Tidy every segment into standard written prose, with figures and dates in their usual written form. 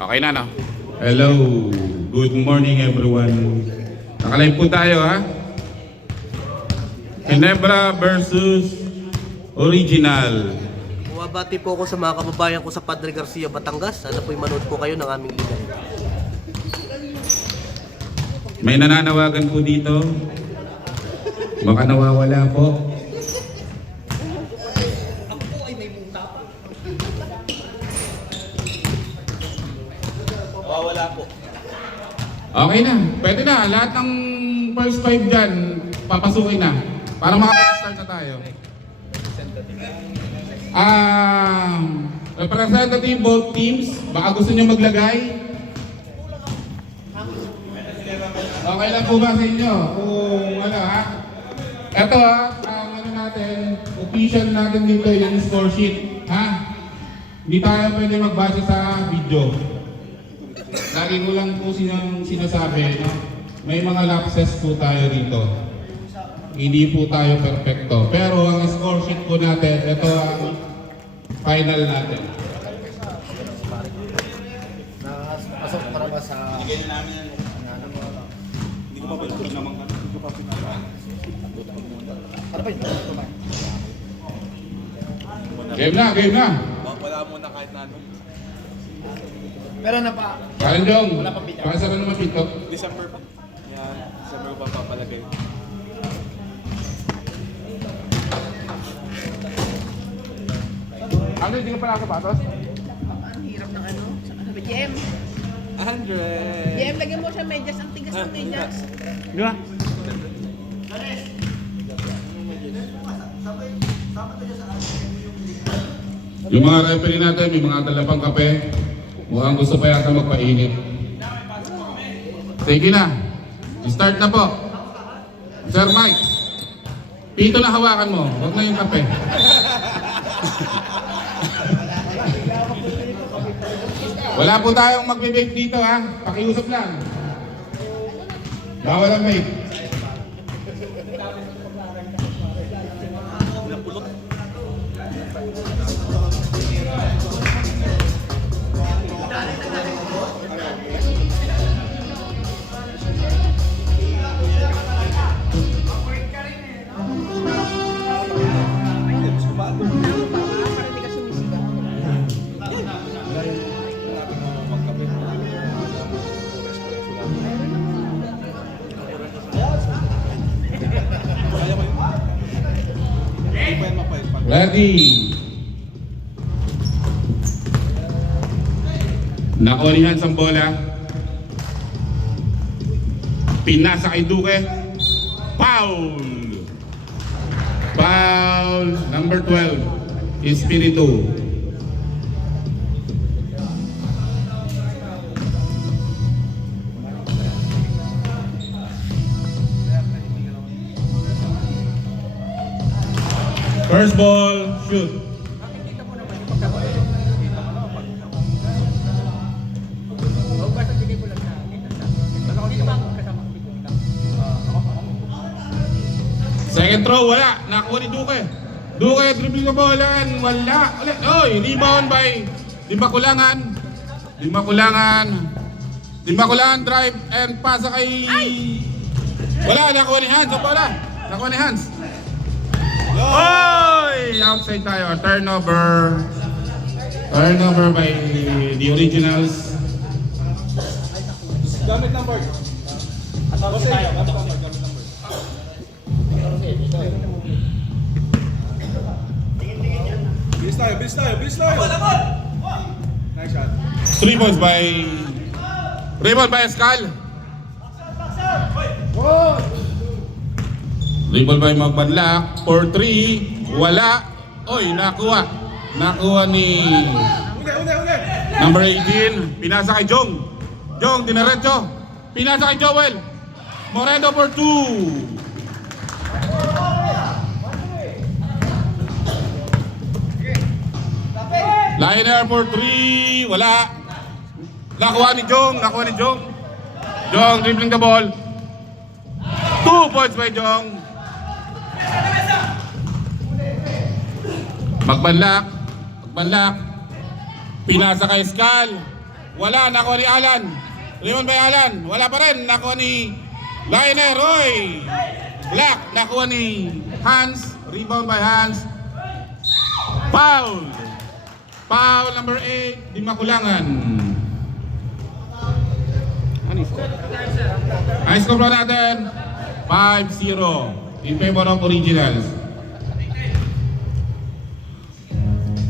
Okay na, no? Hello. Good morning, everyone. Nakalive po tayo, ha? Ginebra versus Original. Bumabati po ako sa mga kababayan ko sa Padre Garcia, Batangas. Sana po'y manood po kayo ng aming liga. May nananawagan po dito. Baka nawawala po. Wala po. Okay na. Pwede na. Lahat ng first five dyan, papasukin na. Para makapag-start na tayo. Representative both teams, baka gusto nyo maglagay? Okay lang po ba sa inyo? Kung ano ha? Ito ha, ang ano natin, official natin dito yung score sheet. Ha? Hindi tayo pwede magbasa sa video. Lagi ko lang po sinasabi, no? May mga lapses po tayo dito. Hindi po tayo perfecto. Pero ang score sheet po natin, ito ang final natin. Pasok para ba sa... Bigay na namin yan. Hindi ko pa balukod naman ka. Hindi ko pa pinala. Ano ba yun? Game na, game na! Wala muna kahit na ano. Meron na pa. Karanjong, Wala pang video. pakasara naman pito. December pa. Yan. December ko pa papalagay. Ano, hindi ka pala sapatos? Ang hirap ng ano. Sabi, GM. 100! GM, lagyan mo siya medyas. Ang tigas ng medyas. Di ba? Yung mga referee natin, may mga dalapang kape. Mukhang gusto pa yata magpainit. Sige na. Start na po. Sir Mike, pito na hawakan mo. Huwag na yung kape. Wala po tayong magbe-vape dito ha. Pakiusap lang. Bawal ang vape. Para hindi ka sumisigaw. Kaya ko yun. Hindi pa yan mapayag. Ready. Nakunihan sa bola. Pinasa kay Duque. Foul. Foul. Number 12. Espiritu. First ball, shoot. Second throw, wala. Nakuha ni Duque. Duque, dribbling na bolan. Wala. Oy, rebound by Dimakulangan. Dimakulangan, drive and pasa kay... Wala, nakuha ni Hans. Wala. Nakuha ni Hans. Oy! Outside tayo. Turnover. Turnover by the Originals. Gamit number. Kasi tayo. Gamit number. Bilis tayo. Nice shot. 3 points by... Rebound by Escal. Rebound by Magbanlak. For 3. Wala. Oy, nakuha. Nakuha ni... Uli. Number 18. Pinasa kay Jong. Jong, dinaretso. Pinasa kay Joel. Moreno for 2. Liner for 3. Wala. Nakuha ni Jong. Jong dribbling the ball. 2 points by Jong. Magbanlak. Pinasa kay Skal. Wala, nakuha ni Alan. Rebound by Alan. Wala pa rin, nakuha ni Lionel Roy. Black, nakuha ni Hans. Rebound by Hans. Foul. Foul number 8, di makulangan. High score po natin, 5-0 in favor of Originals.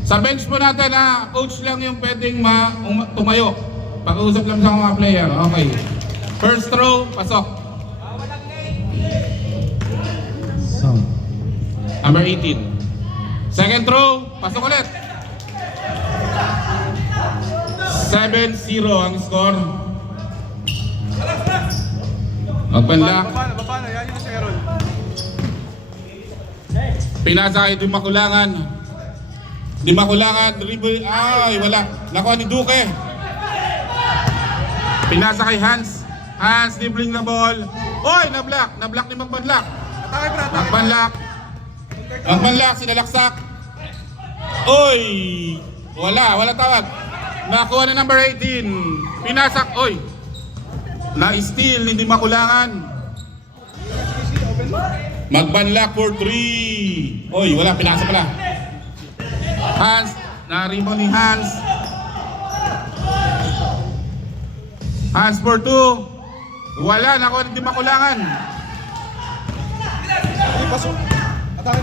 Sa bench po natin na coach lang yung pwedeng tumayo. Pag-uusap lang sa mga player. Okay. First throw, pasok. Number 18. Second throw, pasok ulit. 7-0 ang score. Magbanlak. Baba na, yan yung si Aaron. Pinasa kay Di Makulangan. Di Makulangan, dribble. Ay, wala. Nakuha ni Duque. Pinasa kay Hans. Hans, dribbling na ball. Oy, na-block. Na-block ni Magbanlak. Magbanlak. Magbanlak, sinalaksak. Oy! Wala tawag. Nakuha ni number 18. Pinasak, oy. Na-steal, hindi makulangan. Magbanlak for 3. Oy, wala, pinasa pala. Hans, na-rebound ni Hans. Hans for 2. Wala, nakuha ni hindi makulangan.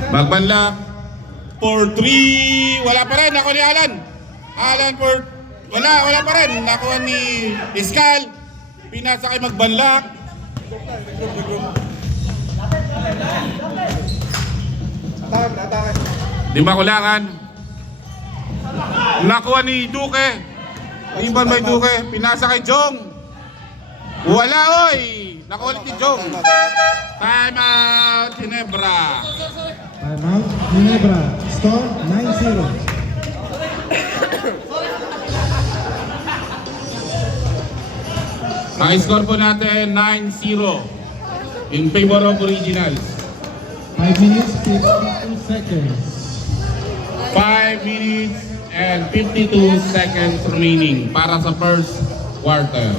Magbanlak for 3. Wala pa rin, nakuha ni Alan. Alan for... Wala pa rin. Nakuha ni Iskal. Pinasa kay Magbanlak. Di makulangan. Nakuha ni Duque. Rebound by Duque. Pinasa kay Jong. Wala, oy. Nakuha ni Jong. Time out, Ginebra. Timeout, Ginebra. Score 9-0. Ang score po natin 9-0 in favor of Originals. 5 minutes, 52 seconds. 5 minutes and 52 seconds remaining para sa first quarter.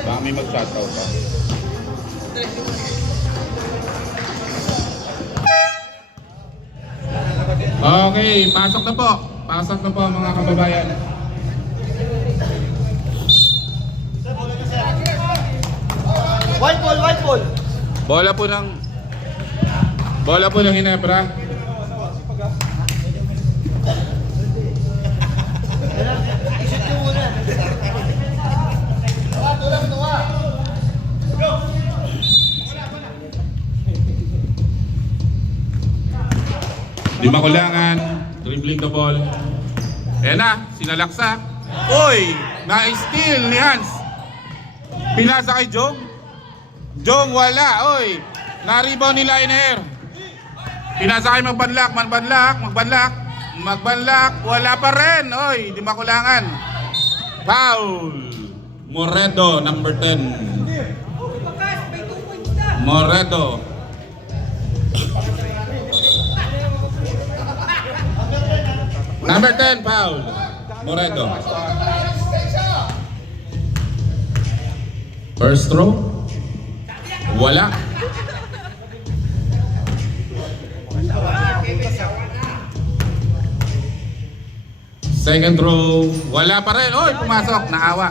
Baka may mag-shoutout pa. Okay, pasok na po. Pasok na po mga kababayan. White ball. Bola po ng Ginebra. Di makulangan, dribbling the ball. Ayan na, sinalaksak. Oy, na-steal ni Hans. Pinasa kay Jong. Jong wala, oy. Na-rebound ni Lionel. Pinasa kay Magbanlak. Wala pa rin, oy. Di makulangan. Foul. Moredo, number 10. Moredo. Number 10, foul. Moredo. First throw. Wala. Second throw. Wala pa rin. Oy, pumasok. Naawa.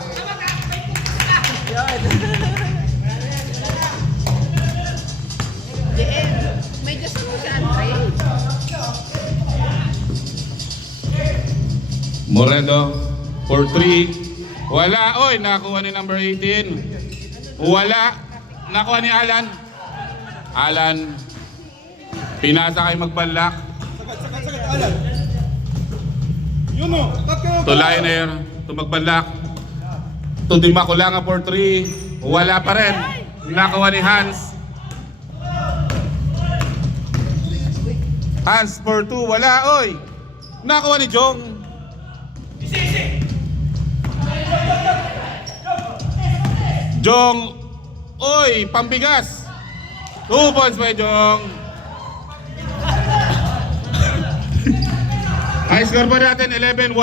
May just mo siya, Andre. Moredo for 3. Wala. Oy, nakuha ni number 18. Wala. Nakuha ni Alan. Alan. Pinasa kay Magbanlak. Sagat, Alan. Yun o. To Lionel. To Magbanlak. To Di Makulangan for 3. Wala pa rin. Nakuha ni Hans. Hans for 2. Wala. Oy. Nakuha ni Jong. Jong, oy, pambigas. 2 points by Jong. High score po natin 11-1.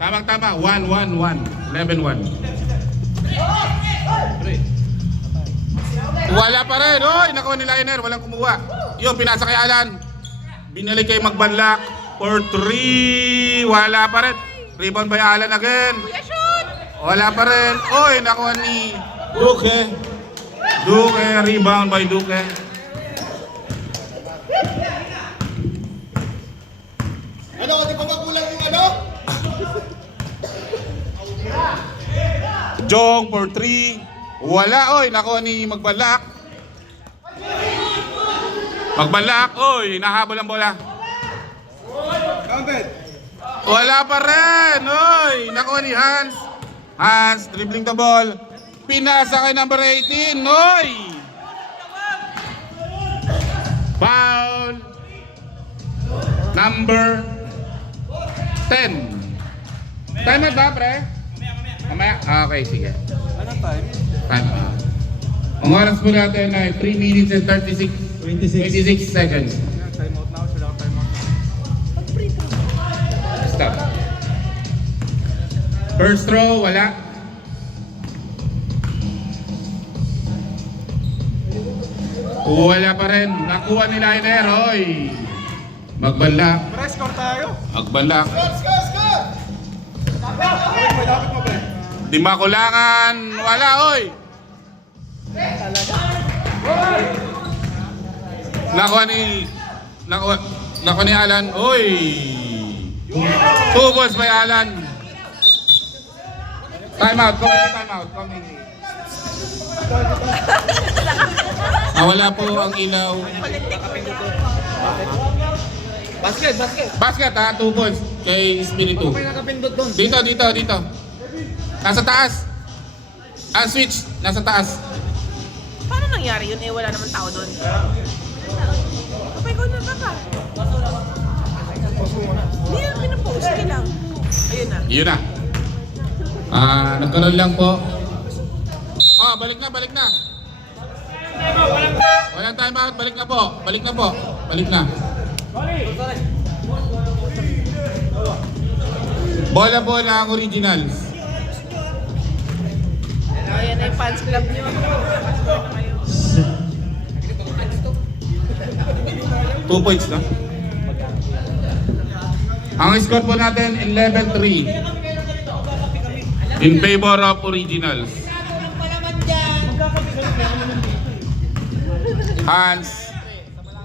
Tamang-tama, 1-1-1. 11-1. Wala pa rin. Oy, nakuha ni Liner. Walang kumuha. Yun, pinasa kay Alan. Binalik kay Magbanlak for 3. Wala pa rin. Rebound by Alan again. Kuya, shoot! Wala pa rin. Oy, nakuha ni Duque. Duque, rebound by Duque. Ano, di pa magulang yung ano? Jong for 3. Wala, oy, nakuha ni Magbanlak. Magbanlak, oy, nahabol ang bola. Wala pa rin, oy, nakuha ni Hans. Hans, dribbling the ball. Pinasa kay number 18, oy. Foul. Number 10. Time out ba, pre? Mamaya? Okay, sige. Anong time? Time out. Ang oras po natin ay 3 minutes and 26 seconds. Time out na ako. Sila ako time out. Stop. First throw, wala. Wala pa rin. Nakuha ni Liner, oy. Magbanlak. Pre, score tayo. Magbanlak. Score! Malapit mo, pre. Di makulangan. Wala, oy. Nakuha ni Alan. Oy. 2 balls by Alan. Time out. Time out. Nawala po ang ilaw. Basket! Basket ha, 2 balls kay Espiritu. May nakapindot doon. Dito. Nasa taas. Switch. Nasa taas. Paano nangyari yun? Eh, wala naman tao doon. Kapag ikaw na ka. Hindi na pinapost ka lang. Ayun na. Yun na. Nagkaroon lang po. Balik na. Walang time out, balik na po. Balik na. Bola ang originals. Ayan na yung fans club niyo. Fans club na kayo. 2 points na. Ang score po natin 11-3 in favor of originals. Hans,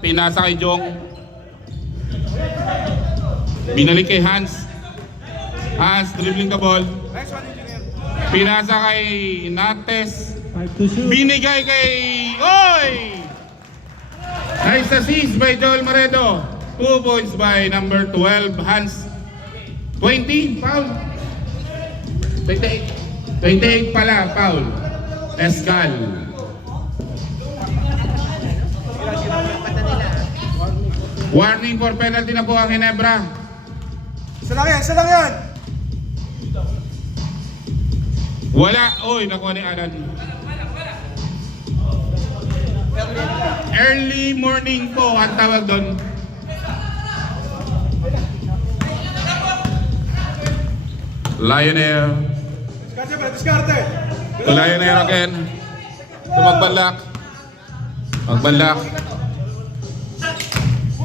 pinasa kay Jong. Binalik kay Hans. Hans, dribbling the ball. Pinasa kay Nates. 5 to shoot. Binigay kay... Oy! Nice assist by Joel Maredo. 2 points by number 12, Hans. 20, foul. 28 pala, foul. Escal. Warning for penalty na po ang Ginebra. Isa lang yan. Wala. Oy, nakuha ni Alan. Early morning po ang tawag doon. Lionair. Diskarte. Lionair again. Magbanlak.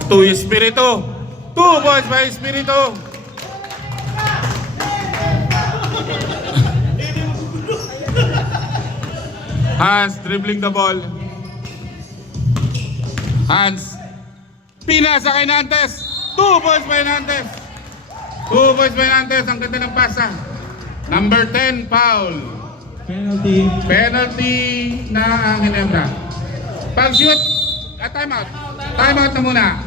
To Espiritu. 2 balls by Espiritu. Hans dribbling the ball. Hans. Pinasa kay Nantes. 2 balls by Nantes. 2 balls by Nantes. Ang ganda ng pasa. Number 10, foul. Penalty na ang Ginebra. Pag-shoot, time out. Time out na muna.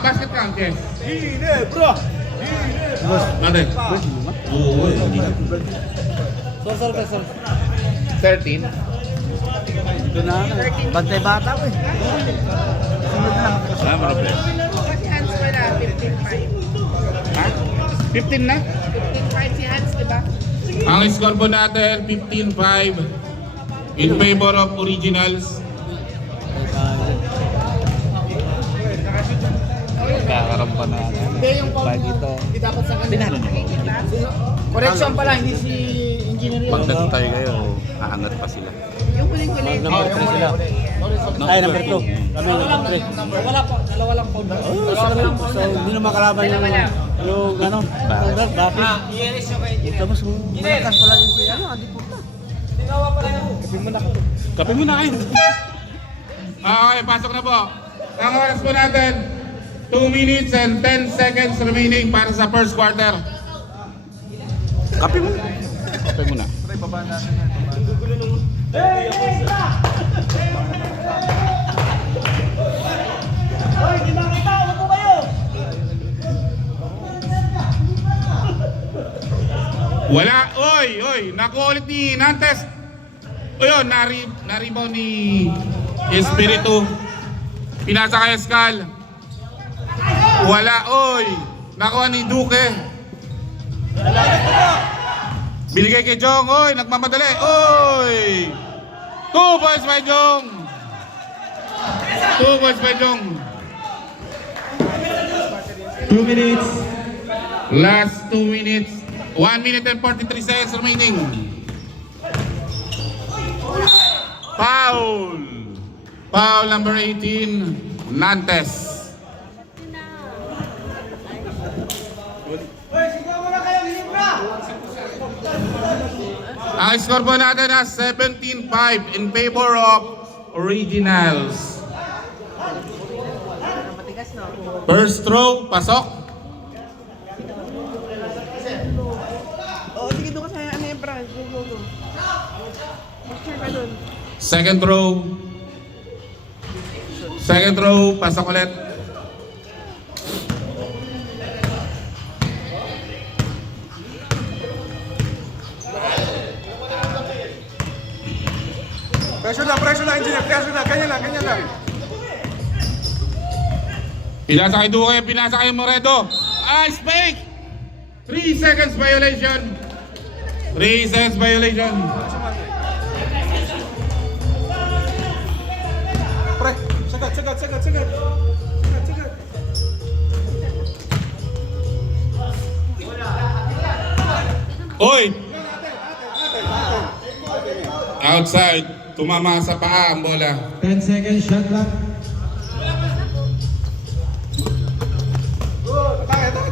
Basket count, yes. Ginebra. Ate. Oo, Sorry. 13. Bantay bata ko eh. Wala problema. Kasi Hans pala, 15-5. Ha? 15 na? 15-5 si Hans, di ba? Ang score po natin, 15-5 in favor of originals. Nagkakaramba na. Hindi yung pag ito. Hindi dapat sa kanila. Correction pala, hindi si engineer yun. Pagdating tayo kayo, hahangat pa sila. Yung kuling-kuling. Number 3 sila. Ay, number 2. Kami number 3. Wala po, dalawa lang po. So, hindi na makalaban yung ano, bakit? I-erase yung kay engineer. Tapos, malakas pala yung siya. Ano, hindi po na. Tinawa pala yung Kape mo na kayo. Okay, pasok na po. Ang oras po natin, 2 minutes and 10 seconds remaining para sa first quarter. Kape mo. Kape mo na. Wala, oy, nakuha ulit ni Nantes. O yun, naribaw ni Espiritu. Pinasa kay Escal. Wala, oy, nakuha ni Duque. Binigay kay Jong, oy, nagmamadali, oy. 2 points by Jong. 2 points by Jong. 2 minutes. Last 2 minutes. 1 minute and 43 seconds remaining. Foul. Foul number 18, Nantes. Ang score po natin na 17-5 in favor of Originals. First throw, pasok. Oo, sige doon ka sa ano yung brand. Go. Picture ka doon. Second throw. Second throw, pasok ulit. Pressure lang, engineer. Pressure lang, ganyan lang. Pinasa kay Duque, pinasa kay Moredo. Ice fake! 3 seconds violation. 3 seconds violation. Pre, sagat. Oy! Outside. Tumama sa paa ang bola. 10 seconds shot clock.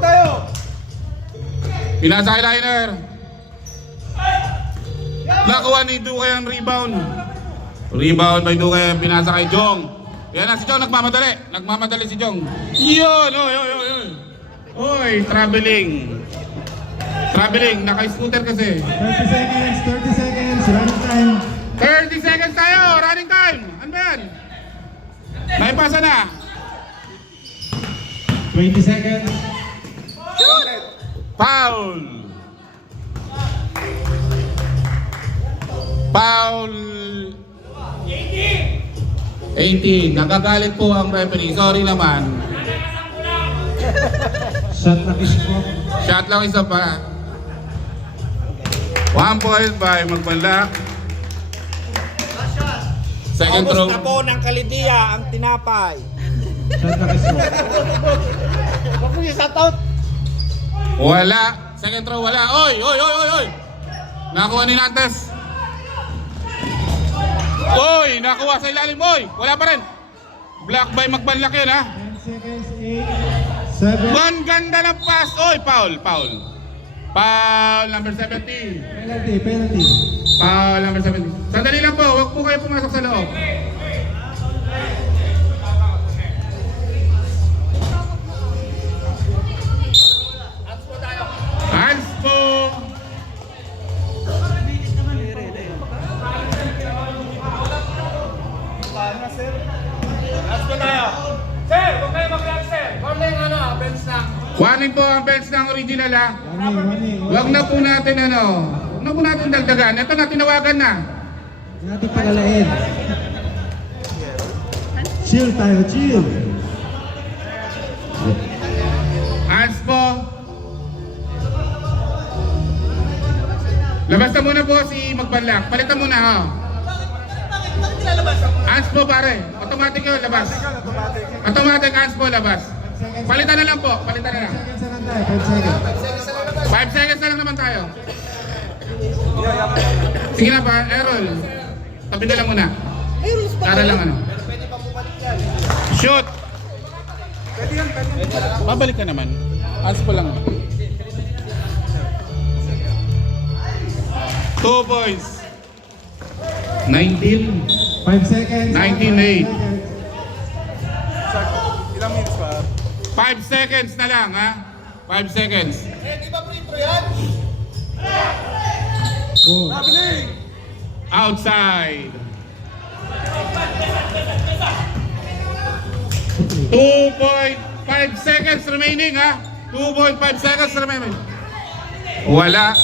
Tayo! Pinasa kay Liner. Nakuha ni Duque ang rebound. Rebound by Duque. Pinasa kay Jong. Yan na si Jong. Nagmamadali si Jong. Yun! Oy! Traveling. Naka-scooter kasi. 30 seconds. Running time. 30 seconds tayo! Running time! Ano ba yan? Naipasa na. 20 seconds. Foul! Foul! 18. Nagagalit po ang referee. Sorry naman. Shot clock is off. Shot lang isa pa. 1 point by Magbanlak. Second throw. Ubus na po ng Kalidia ang tinapay. Shot clock is off. Huwag mo yung shoutout. Wala. Second throw, wala. Oy! Nakuha ni Nantes. Oy! Nakuha sa ilalim. Oy! Wala pa rin. Block by Magbanlak yun, ha? 10 seconds. 8, 7. One ganda ng pass. Oy! Foul. Foul number 70. Penalty. Foul number 70. Sandali lang po. Huwag po kayo pumasok sa loob. Hands po. Kuhanin po ang bench ng original, ha. Warning. Huwag na po natin dagdagan. Ito na, tinawagan na. Natin palalain. Chill tayo, chill. Hands po. Labas na muna po si Magbanlak. Palitan muna, ha. Hands po, pare. Automatic yun, labas. Automatic hands po, labas. Palitan na lang po, palitan na lang. 5 seconds na lang tayo, 5 seconds. 5 seconds na lang naman tayo. Sige na pa, Errol. Tabi na lang muna. Para lang ano. Shoot! Babalik ka naman. As pa lang. 2 points. 19. 5 seconds. 19-8. 5 5 seconds na lang, ha? 5 seconds. Outside. 2.5 seconds remaining, ha? 2.5 seconds remaining. Wala.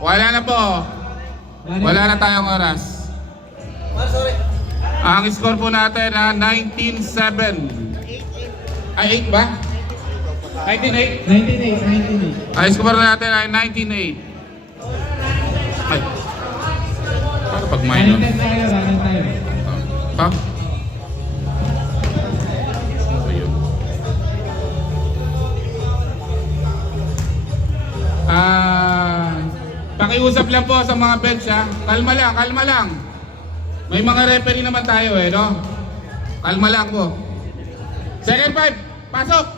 Wala na po. Wala na tayong oras. Ang score po natin na 19-7. Ay, 8 ba? 19-8? 19-8, 19-8. Ang score natin ay 19-8. Ay. Paano pag minor? Running tayo, running tayo. Ha? Pakiusap lang po sa mga bench, ha. Kalma lang, kalma lang. May mga referee naman tayo no? Kalma lang po. Second 5, pasok!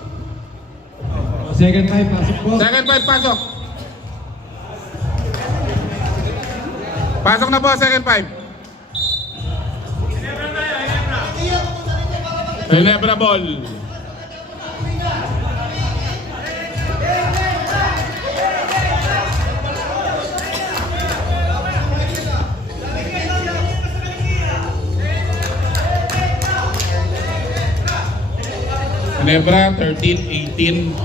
Second 5, pasok po. Second 5, pasok! Pasok na po, second 5. Ginebra ball. Ginebra 13-18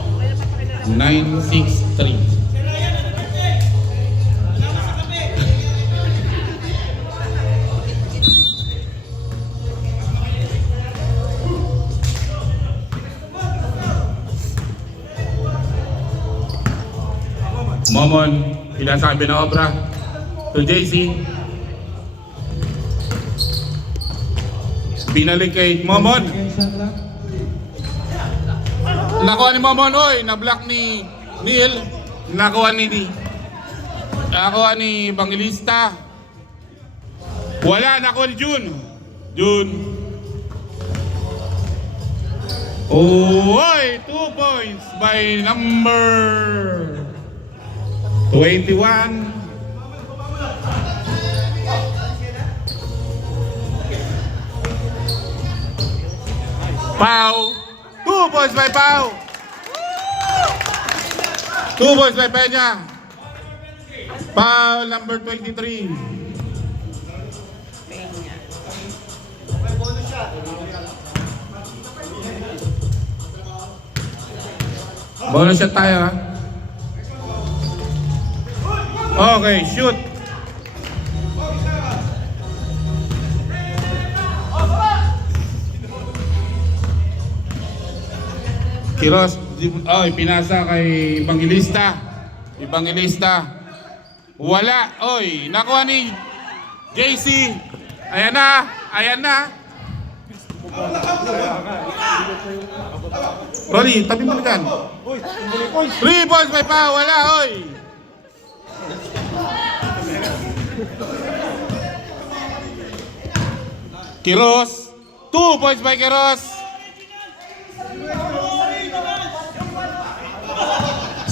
9-6-3. Momon, pinasabi na obra to JC. Binalik kay Momon. Second shot lang. Nakuha ni Momon, oy, na-block ni Neil. Nakuha ni Evangelista. Wala, nakuha ni June. Oy, 2 points by number 21. Pau. 2 points by Pau. 2 points by Peña. Pau number 23. Bonus shot tayo, ha. Okay, shoot. Kiros, pinasa kay Evangelista. Wala, oy, nakuha ni JC. Ayan na. Rolly, tabi mo dyan. 3 points by Pau, wala, oy. Kiros, 2 points by Kiros.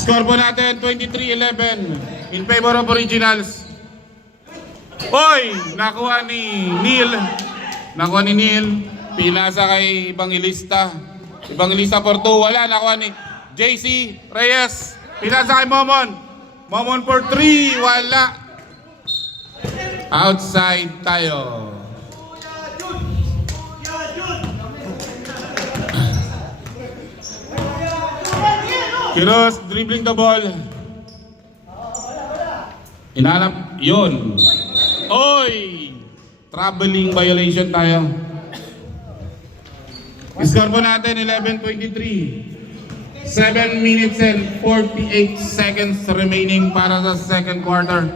Score po natin 23-11 in favor of Originals. Oy, nakuha ni Neil. Pinasa kay Evangelista for 2, wala. Nakuha ni JC Reyes. Pinasa kay Momon for 3, wala. Outside tayo. Kiros dribbling the ball. Inanap yun. Oy! Traveling violation tayo. Score po natin 11-23. 7 minutes and 48 seconds remaining para sa second quarter.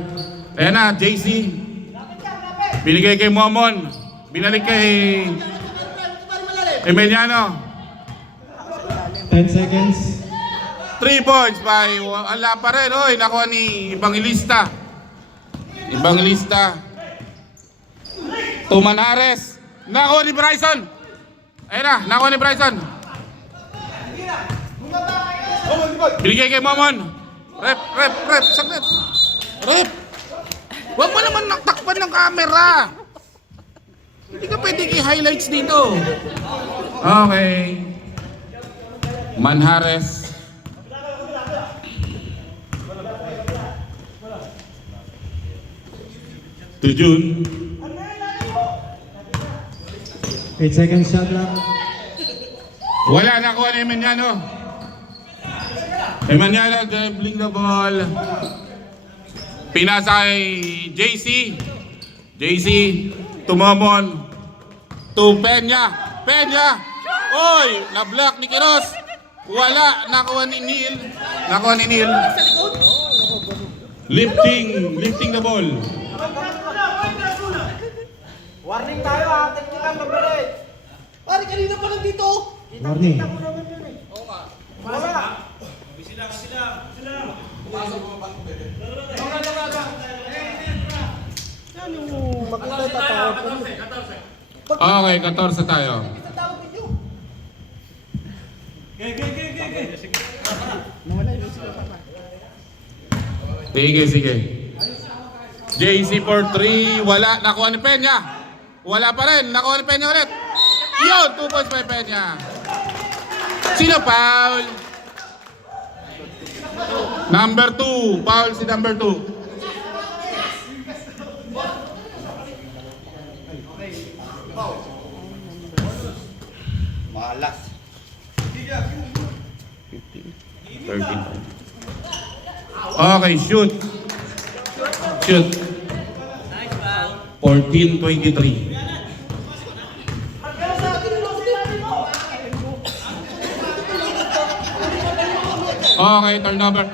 Ayan na, JC. Binigay kay Momon. Binalik kay Emiliano. 10 seconds. 3 points by wala pa rin. Oy, nakuha ni Evangelista. Evangelista. Tumanares. Nakuha ni Bryson. Ayun na, nakuha ni Bryson. Binigay kay Momon. Rep, saglit. Rep. Huwag mo naman naktakpan ng camera. Hindi ka pwede i-highlights dito. Okay. Manhares. To June. 8 seconds shot clock. Wala nakuha ni Emiliano. Emiliano dribbling the ball. Pinasa kay JC. JC. Tumamon. To Peña. Peña. Oy! Na-block ni Quiroz. Wala. Nakuha ni Neil. Nakuha ni Neil. Lifting the ball. Warning tayo ha, technical mabilis. Pare, kanina pa lang dito. Warning. Wala. Okay, 14 tayo. Sige. JC for 3. Wala. Nakuha ni Peña. Wala pa rin. Nakuha ni Peña ulit. Yun! 2 points by Peña. Sino foul? Number 2. Foul si number 2. Malas. 13. Okay, shoot. 14-23. Okay, turnover.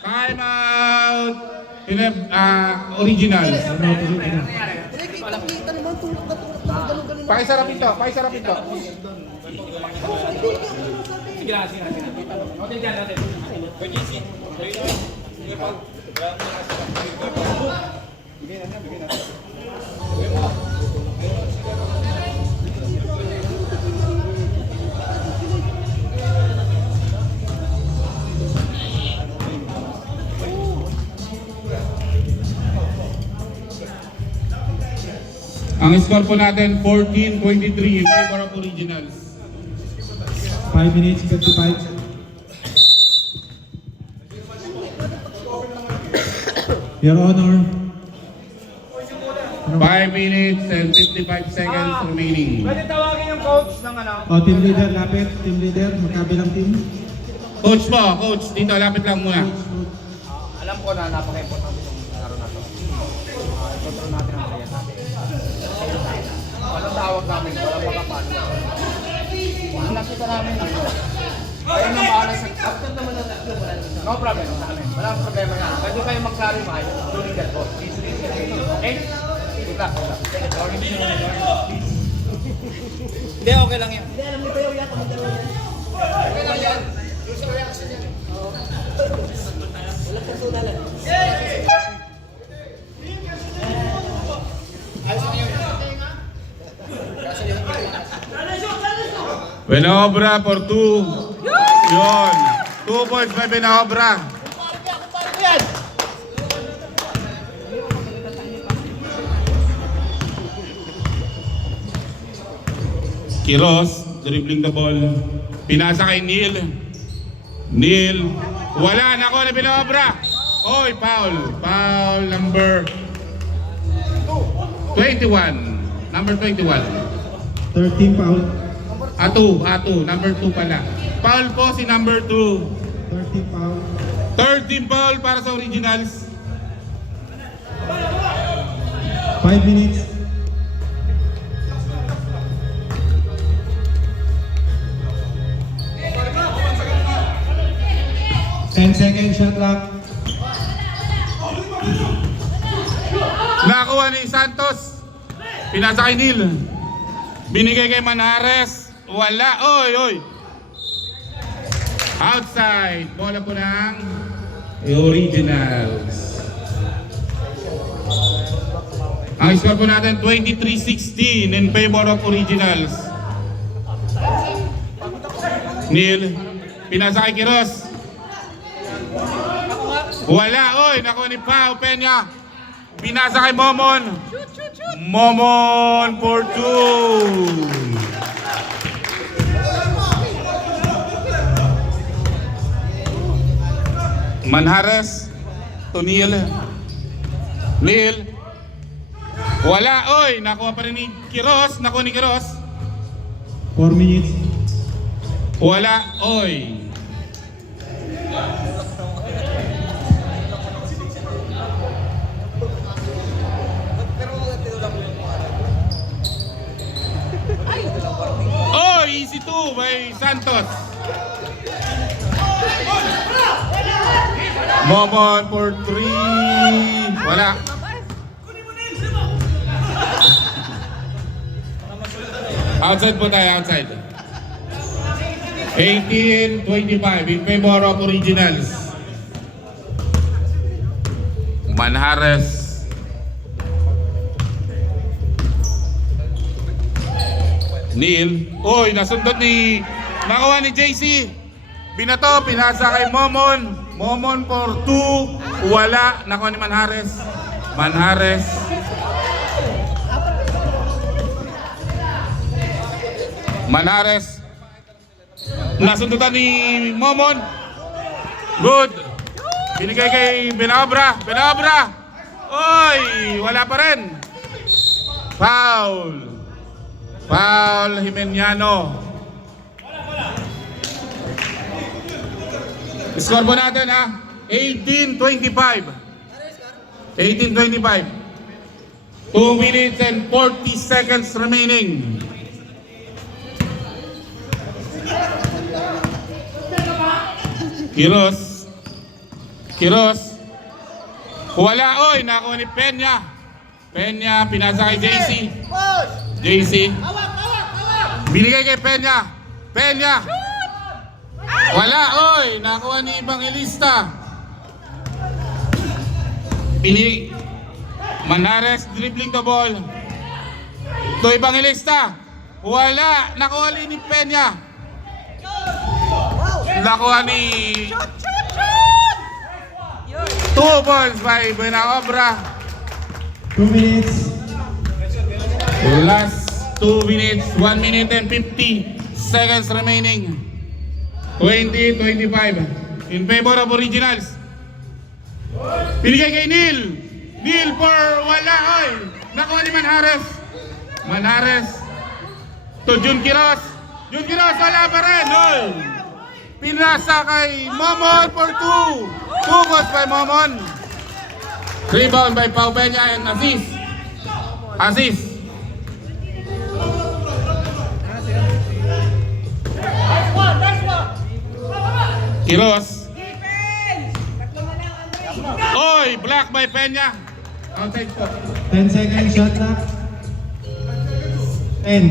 Time out. Original. Pakisarap ito. Ang score po natin 14-23 in favor of Originals. 5 minutes, 55. Your Honor. 5 minutes and 55 seconds remaining. Pwede tawagin yung coach ng ano? Team leader, lapit. Team leader, magkabilang team. Coach po, coach, dito lapit lang muna. Alam ko na napaka-importante itong laro na to. I-control natin ang player natin. Walang tawag namin, walang makapano. Ang nakita namin dito. Kaya nang bahala sa after naman na no problem sa amin. Walang problema na. Pwede kayo mag-clarify during that call. Okay? Good luck. Hindi, okay lang yan. Hindi, alam nito yung yata mag-dalawa yan. Okay lang yan. Gusto ko reaction yan. Walang personalan. Benobra for 2. Yun. 2 points by Benobra. Quiroz, dribbling the ball. Pinasa kay Neil. Neil. Wala. Nakuha ni Benobra. Oy, foul. Foul number 21. Number 21. 13 foul. Atu. Number 2 pala. Foul po si number 2. 13 foul. 13 foul para sa Originals. 5 minutes. Ten seconds shot clock. Nakuha nakuha ni Santos. Pinasa kay Neil. Binigay kay Manhares. Wala. Oy, oy. Outside. Bola po ng Originals. Ang score po natin 23-16 in favor of Originals. Neil. Pinasa kay Quiroz. Wala. Oy, nakuha ni Pao Peña. Pinasa kay Momon. Momon for 2. Manhares to Neil. Neil. Wala. Oy, nakuha pa rin ni Quiroz. Nakuha ni Quiroz. 4 minutes. Wala. Oy. Oh, easy 2 by Santos. Momon for 3. Wala. Outside po tayo, outside. 18-25 in favor of Originals. Manhares. Neil. Oy, nasundot ni... Nakuha ni JC. Binato, pinasa kay Momon. Momon for 2. Wala. Nakuha ni Manhares. Manhares. Manhares. Nasundutan ni Momon. Good. Binigay kay Benabra. Benabra. Oy, wala pa rin. Foul. Foul Jimeniano. Score po natin ha. 18-25. 18-25. 2 minutes and 40 seconds remaining. Quiroz. Quiroz. Wala. Oy, nakuha ni Peña. Peña, pinasa kay JC. JC. Binigay kay Peña. Peña. Wala. Oy, nakuha ni Evangelista. Manhares dribbling the ball. To Evangelista. Wala. Nakuha ni Peña. Nakuha ni... 2 balls by Benabra. 2 minutes. Last 2 minutes, 1 minute and 50 seconds remaining. 20-25 in favor of Originals. Binigay kay Neil. Neil for wala. Oy, nakuha ni Manhares. Manhares to Jun Quiroz. Jun Quiroz wala pa rin. Oy, pinasa kay Momon for 2. 2 balls by Momon. Rebound by Pao Peña and Aziz. Aziz. Quiroz. Oy, block by Peña. Outside po. 10 seconds shot clock. 10.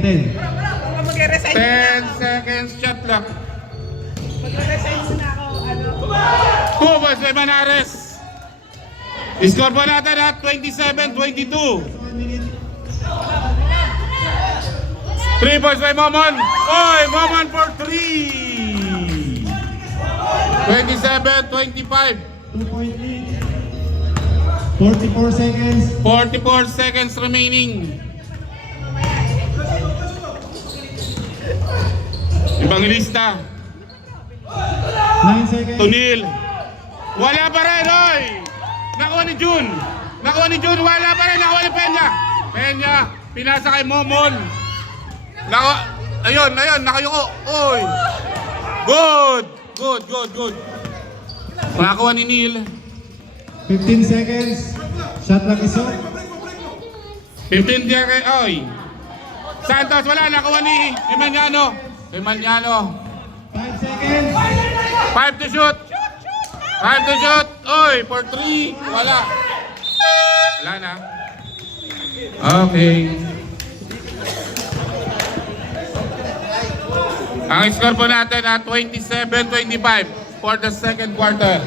Mag-resign 10 seconds shot clock. Mag-resign na ako. 2 balls by Manhares. Score po natin at 27-22. 3 balls by Momon. Oy, Momon for 3. 27-25. 2-point lead. 44 seconds. 44 seconds remaining. Evangelista. 9 seconds. Tunil. Wala pa rin, oy! Nakuha ni Jun. Nakuha ni Jun, wala pa rin. Nakuha ni Peña. Peña, pinasa kay Momon. Ayun, nakayuko. Oy! Good! Good. Nakakuha ni Neil. 15 seconds. Shot clock is off. 15 diya kay, oy! Santos, wala. Nakuha ni Emaniano. 5 seconds. 5 to shoot. 5 to shoot. Oy, for 3. Wala. Wala na. Okay. Ang score po natin at 27-25 for the second quarter.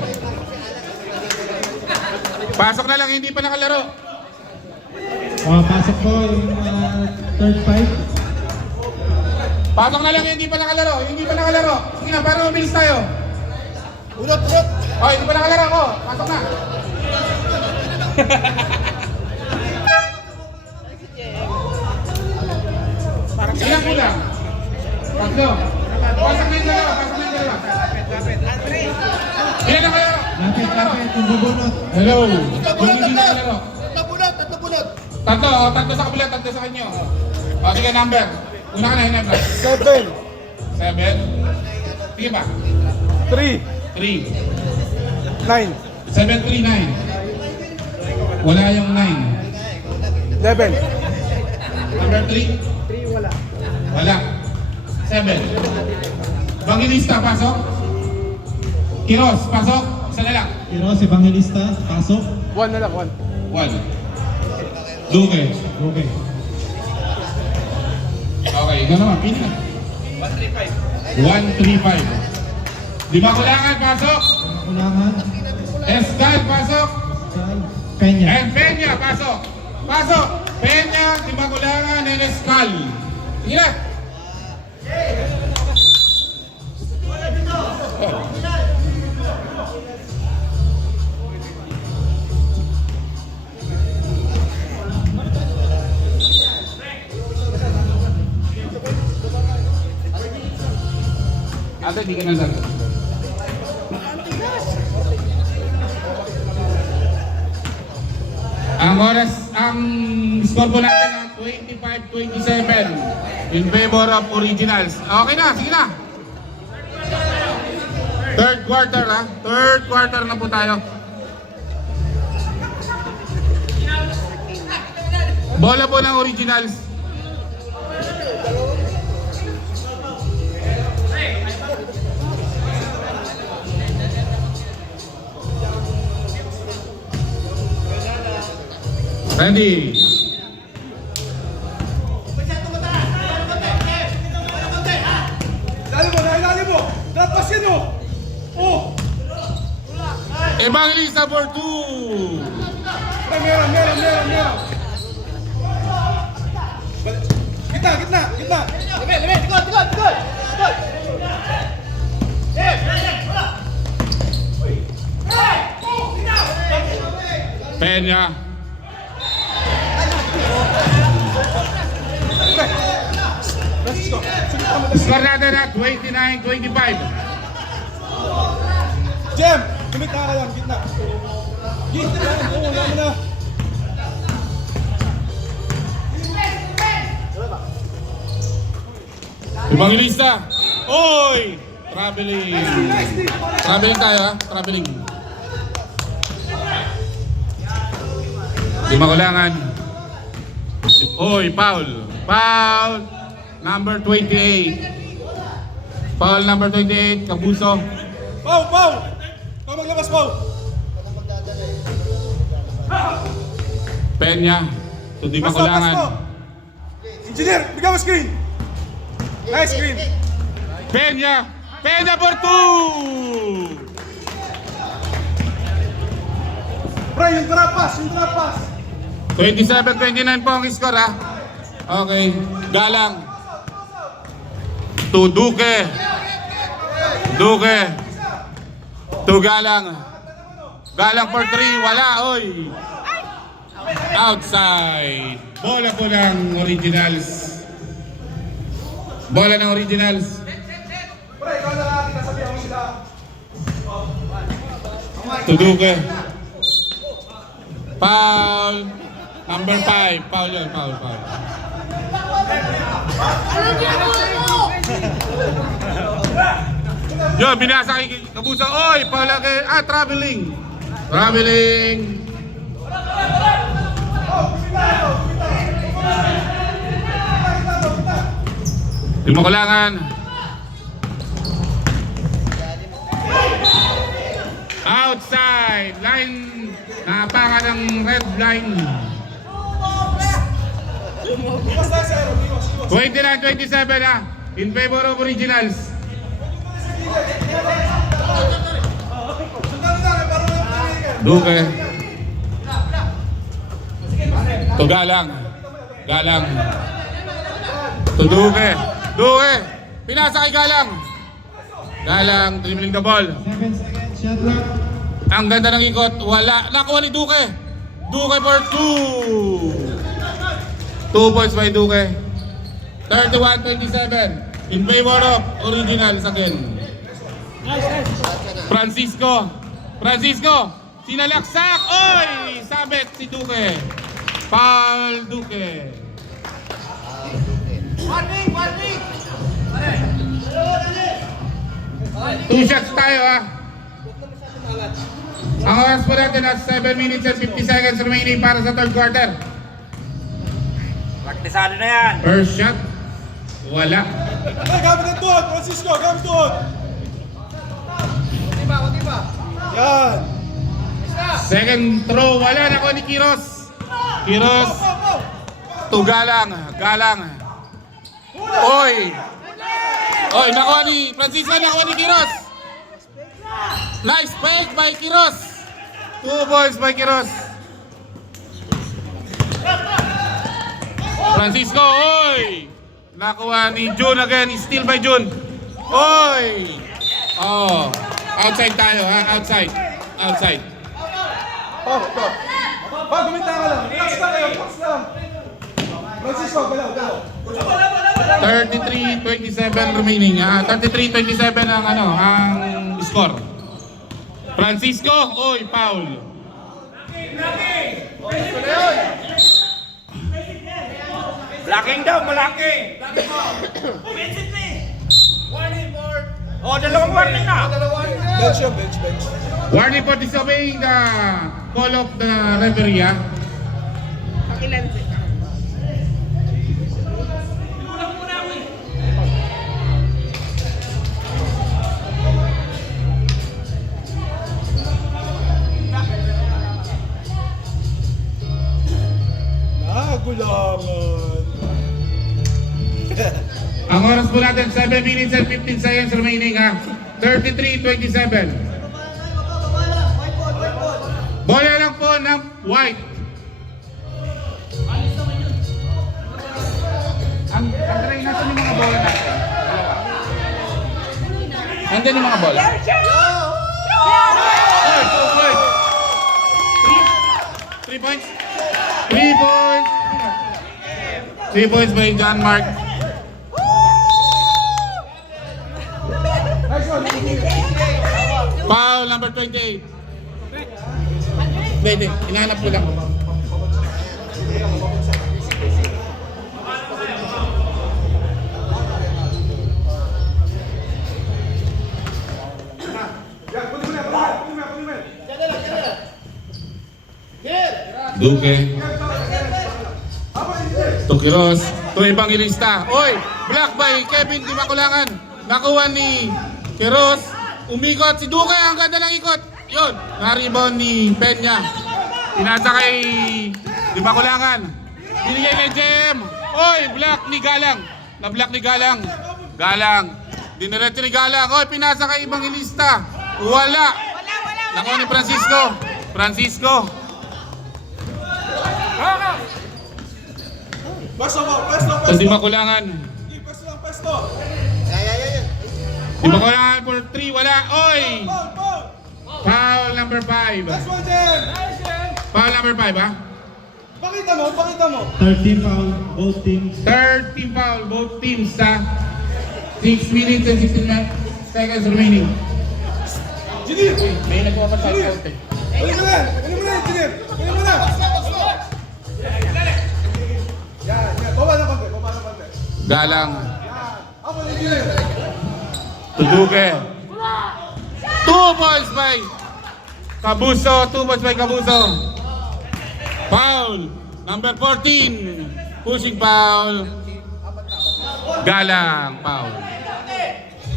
Pasok na lang, hindi pa nakalaro. Pasok po yung third five. Pasok na lang, hindi pa nakalaro. Hindi pa nakalaro. Sige na, para mabilis tayo. Ulot, ulot! Oh, hindi pa nakalaro ko. Pasok na. Sige lang muna. Tatlo. Pasok na yung dalawa. Pasok na yung dalawa. Ilan na kayo? Lapit, yung bubunot. Hello. Yung hindi nakalaro. Tatlo bunot! Tatlo, oh, tatlo sa kabila, tatlo sa kanyo. O, sige, number. Una ka na, yung number. 7, 7. Sige ba? 3, 3. 9, 7, 3, 9. Wala yung 9. 11. Number 3? 3, wala. Wala. 7. Evangelista, pasok. Kiros, pasok. Isa na lang. Kiros, Evangelista, pasok. 1 na lang, 1. Duque. Okay. Okay, ikaw naman, pin na. 135. Di ba kulangan, pasok? Kulangan. Escal, pasok. Peña. And Peña, pasok. Pasok. Peña, di ba kulangan, and Escal. Sige na. Ate, di ka na sagot. Ang oras, ang score po natin ang 25-27 in favor of originals. Okay na, sige na. Third quarter ha. Third quarter na po tayo. Bola po ng originals. Ready. Dali mo! Dapat yan o! Oh! Evangelista for 2. Meron! Gitna! Tikot! Peña. Score natin at 29-25. Jem! Gitna ka lang, gitna! Oo, wala mo na! Evangelista. Oy! Traveling. Traveling tayo ha. Traveling. Di makulangan. Oy, foul. Foul. Number 28. Foul number 28. Kabuso. Pau! Pau maglabas, Pau! Peña. So di Pass makulangan. mo! Engineer, bigyan mo screen! Nice screen! Peña. Peña for 2. Pre, yung trapas! 27-29 po ang score ha. Okay. Galang. To Duque. To Galang. Galang for 3. Wala, oy. Outside. Bola po ng originals. Bola ng originals. Pre, ikaw na lang, nasabihan mo sila. To Duque. Foul. Number 5. Foul yun. Foul. Yo, binasa kay Kabuso. Oy, foul kay traveling. Di mo kailangan. Outside line. Napakan ng red line. 29-27 ha. In favor of originals. Duque. To Galang. Galang. To Duque. Duque. Pinasa kay Galang. Galang dribbling the ball. 7 seconds, shot clock. Ang ganda ng ikot. Wala. Nakuha ni Duque. Duque for 2. 2 points by Duque. 31-27. In favor of originals again. Francisco. Francisco. Sinalaksak. Oy! Sabit si Duque. Foul Duque. Two shots tayo ha. Ang oras po natin at 7 minutes and 50 seconds remaining para sa third quarter. Praktisado na yan. First shot. Wala. Ay, gamit ang tuhod! Francisco, gamit tuhod! Yan! Second throw. Wala. Nakuha ni Quiros. Quiros. To Galang. Galang. Oy. Oy, nakuha ni Francisco. Nakuha ni Quiros. Nice fake by Quiros. 2 points by Quiros. Francisco, oy! Nakuha ni June again. Steal by June. Oy! Oh. Outside tayo ha. Outside. Outside. Gumita ka lang! Relax lang kayo! Relax lang! Francisco, galaw, galaw! 33-27 remaining. 33-27 ang ang score. Francisco, oy, foul. Blocking daw, malaki. Oh, dalawang warning na. Bench yan, bench, bench. Warning for disobeying the call of the referee. Pakilan. Gulangan. Ang oras po natin 7 minutes and 15 seconds remaining ha. 33-27. Bola lang po ng white. Ang try natin yung mga bola natin. Andyan yung mga bola. Oy, 2 points. 3 points. 3 points. 3 points by John Mark. Foul number 28. Hindi, hinahanap ko lang. Duque. Tukiros. To Evangelista. Oy! Block by Kevin Di Makulangan. Nakuha ni Quiros. Umikot si Duque. Ang ganda ng ikot. Yun. Na-rebound ni Peña. Pinasa kay Di Makulangan. Binigay kay JM. Oy! Block ni Galang. Na-block ni Galang. Galang. Diniretso ni Galang. Oy! Pinasa kay Evangelista. Wala. Nakuha ni Francisco. Francisco. Pesto mo, pesto, So, Di pesto! Makulangan. Pesto lang, pesto! Di Makulangan for 3. Wala. Oy! Paul, Paul! Foul number 5. Next one, Jen! Foul number 5 ha? Pakita mo, pakita mo! 13 foul, both teams. 30 foul both teams sa 6 minutes and 16 seconds remaining. Jinir! May nagkuha pa sa out eh. Kunin mo na! Kunin mo na, Jinir! Kunin mo na! Yan, yan. Baba na konti, baba na konti. Galang. Yan. Ako ni Jinir! Tuduke. 2 points by Cabuso. 2 points by Cabuso. Foul. Number 14. Pushing foul. Galang. Foul.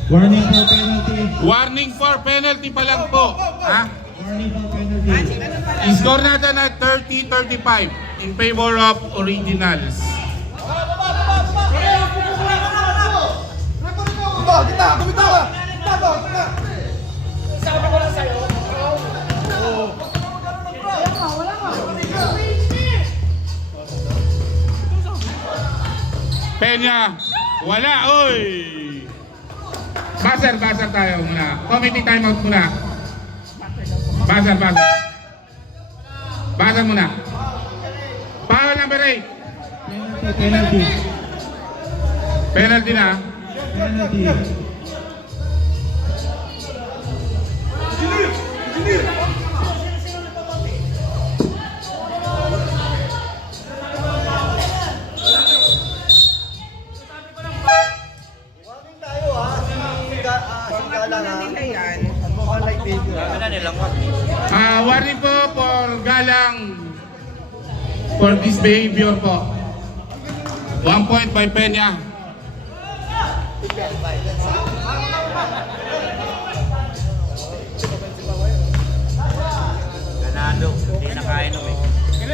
Warning for penalty. Warning for penalty pa lang po. Ha? Warning for penalty. I-score natin at 30-35 in favor of originals. Peña. Wala, oy. Buzzer tayo muna. Committee timeout muna. Buzzer. Buzzer muna. Foul number 8. Penalty. Penalty na. Penalty. Warning po for Galang for this behavior po. 1 point by Peña. Ganado, hindi na kaya naman.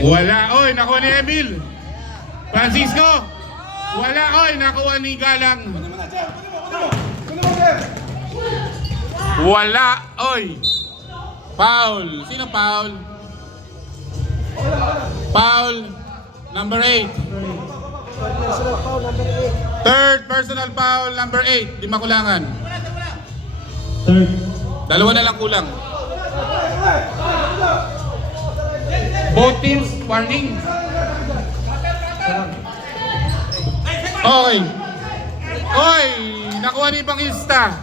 Wala, oy, nakuha ni Emil. Francisco. Wala, oy, nakuha ni Galang. Wala, oy. Foul. Sino foul? Foul number 8. Third personal foul number 8. Di makulangan. Third. Dalawa na lang kulang. Both teams warning. Okay. Oy, nakuha ni Bangilista.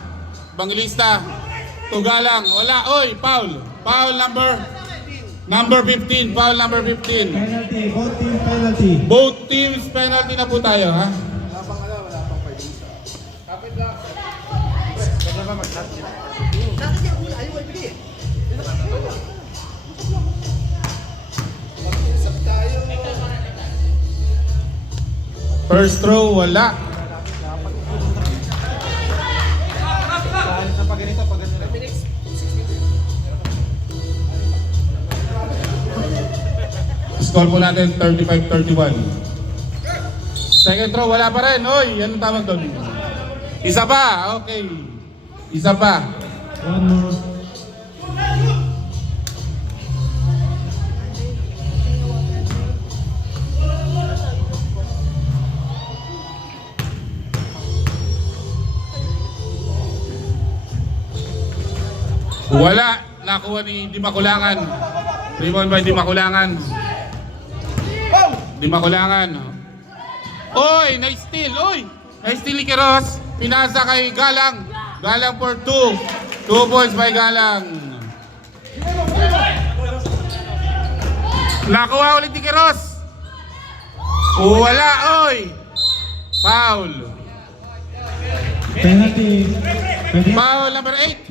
Tugalang. Wala. Oy, foul. Foul number 15. Foul number 15. Penalty. Both team penalty. Both teams penalty na po tayo, ha? First throw, wala. Score po natin 35-31. Second throw, wala pa rin. Oy, anong tawag doon? Isa pa, okay. Isa pa. One more. Wala. Nakuha ni Di Makulangan. Rebound by Di Makulangan. Di Makulangan. Oy, na-steal. Oy, na-steal ni Queiroz. Pinasa kay Galang. Galang for 2. 2 points by Galang. Nakuha ulit ni Queiroz. Wala, oy. Foul. Penalty. Foul number 8.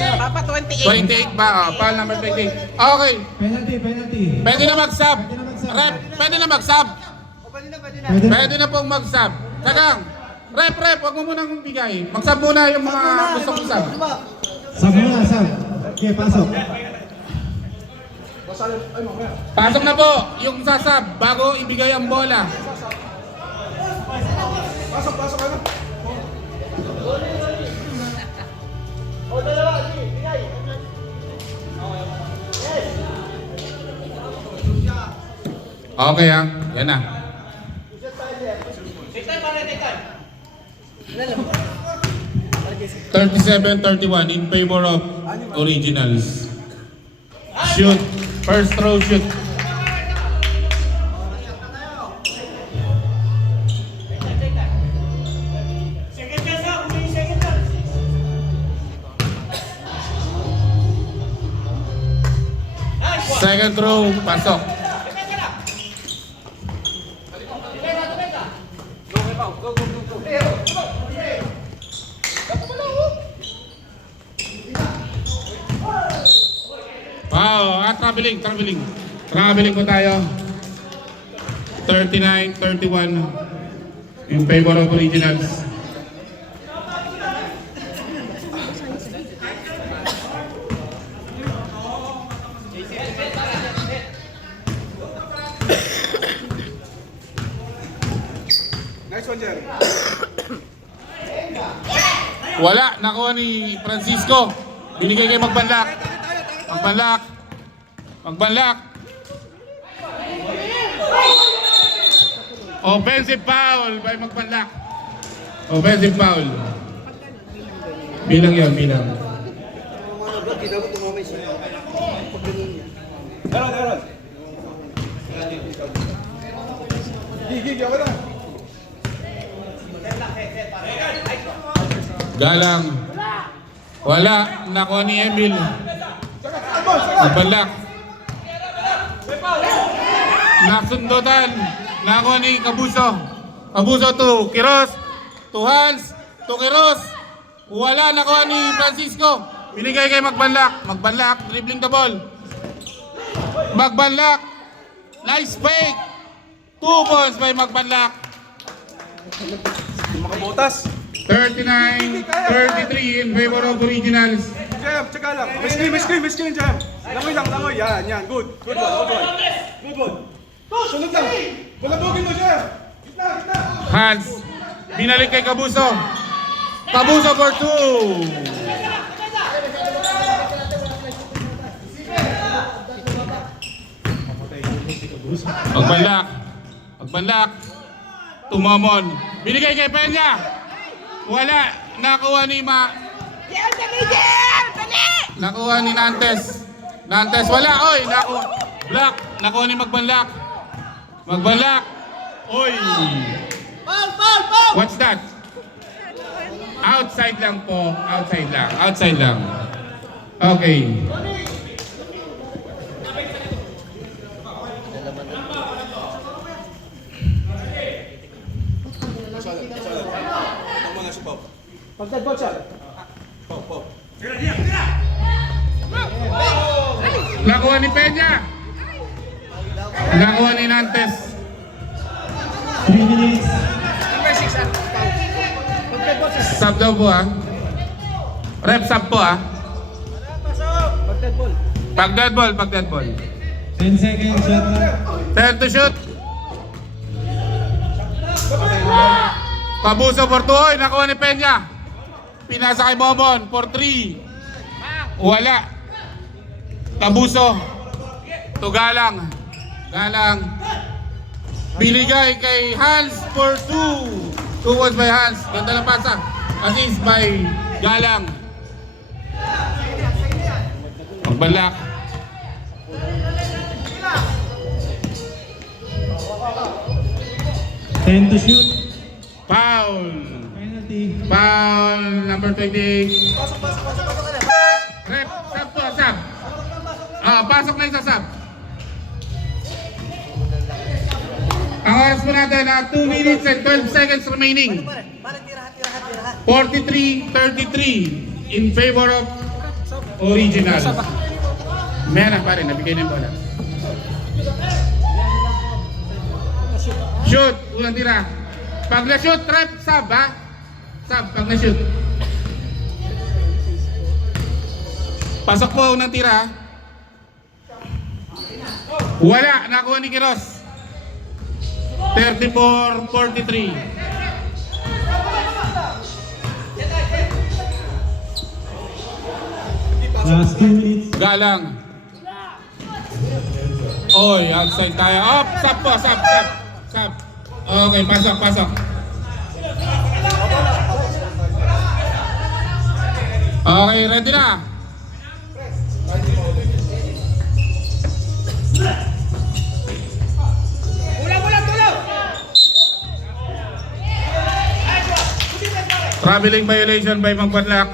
Papa, 28. 28 ba? Foul number 28. Okay. Penalty. Pwede na mag-sub. Pwede na mag-sub. Rep, pwede na mag-sub. Pwede na pong mag-sub. Tagang. Rep, wag mo munang bigay. Mag-sub muna yung mga gusto mong sub. Sab muna, sab. Okay, pasok. Pasok na po yung sasab bago ibigay ang bola. Okay ha, yan na. (37-31) in favor of Originals. Shoot. First throw shoot. Second throw, pasok. Wow, traveling po tayo. 39-31 in favor of Originals. Nice one, Jerry. Wala, nakuha ni Francisco. Binigay kay Magbanlak. Offensive foul by Magpanlak. Offensive foul. Bilang yan, bilang. Galang. Wala. Nakuha ni Emil. Magpanlak. Nasundutan. Nakuha ni Kabuso. Kabuso to Quiroz. To Hans. To Quiroz. Wala. Nakuha ni Francisco. Binigay kay Magpanlak. Magpanlak. Dribbling the ball. Magpanlak. Nice fake. 2 points by Magpanlak. Makabotas. 39-33 in favor of Originals. Jam, tsaka lang. May screen, Jam. Langoy. Yan. Good one. Sunod lang. Balabugin mo, Jam. Gitna. Hans. Binalik kay Kabuso. Kabuso for 2. Magpanlak. Tumamon. Binigay kay Peña. Wala. Nakuha ni Nakuha ni Nantes. Wala. Oy, nakuha. Black. Nakuha ni Magpanlak. Oy. What's that? Outside lang po. Outside lang. Okay. Pagdadball siya. Nakuha ni Peña. Nakuha ni Nantes. 3 minutes. Sub daw po Rep sub po Pagdadball. Pag dead ball. 10 seconds, shot clock. 10 to shoot. Kabuso for 2. Oy, nakuha ni Peña. Pinasa kay Momon for 3. Wala. Kabuso. To Galang. Binigay kay Hans for 2. 2 points by Hans. Ganda ng pasa. Assist by Galang. Magbalak. Ten to shoot. Foul. Penalty. Foul number 20. Rep, sub. Pasok na yung sa sub. Ang oras po natin 2 minutes and 12 seconds remaining. 43-33 in favor of Original. Meron pa rin, nabigay na yung bola. Shoot, unang tira. Pag na-shoot, rep, sub Sub, pag na-shoot. Pasok po, unang tira. Wala, nakuha ni Quiroz. 34-43. Last 2 minutes. Galang. Oy, outside tayo. Up, sub po, sub. Okay, pasok. Okay, ready na. Traveling violation by Magpanlak.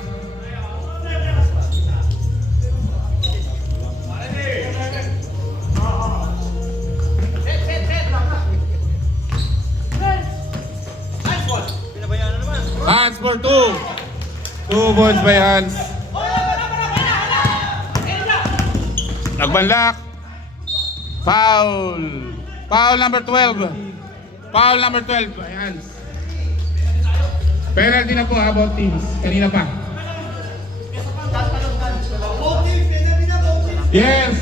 Hans for 2. 2 points by Hans. Magpanlak. Foul. Foul number 12. Foul number 12 by Hans. Penalty na po both teams. Kanina pa. Yes.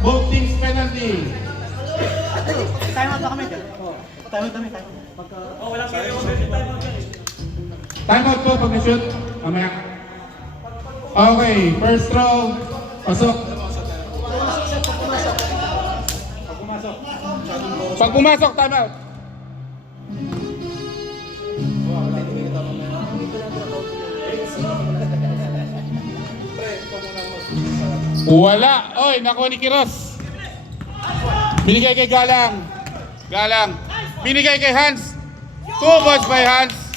Both teams penalty. Time out ba kami? Time out. Time out po pag na-shoot. Mamaya. Okay. First throw. Pasok. Pag pumasok, time out. Wala. Oy, nakuha ni Kiros. Binigay kay Galang. Galang. Binigay kay Hans. 2 points by Hans.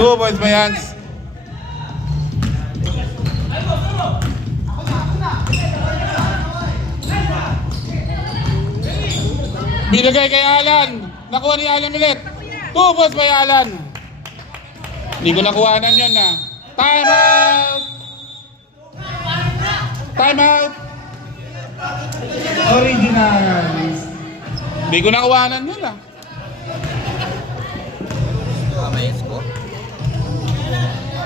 2 points by Hans. Binigay kay Alan. Nakuha ni Alan ulit. 2 points by Alan. Hindi ko nakuhanan yun na. Time out! Time out! Originals. Hindi ko nakuhanan yun ah. May score.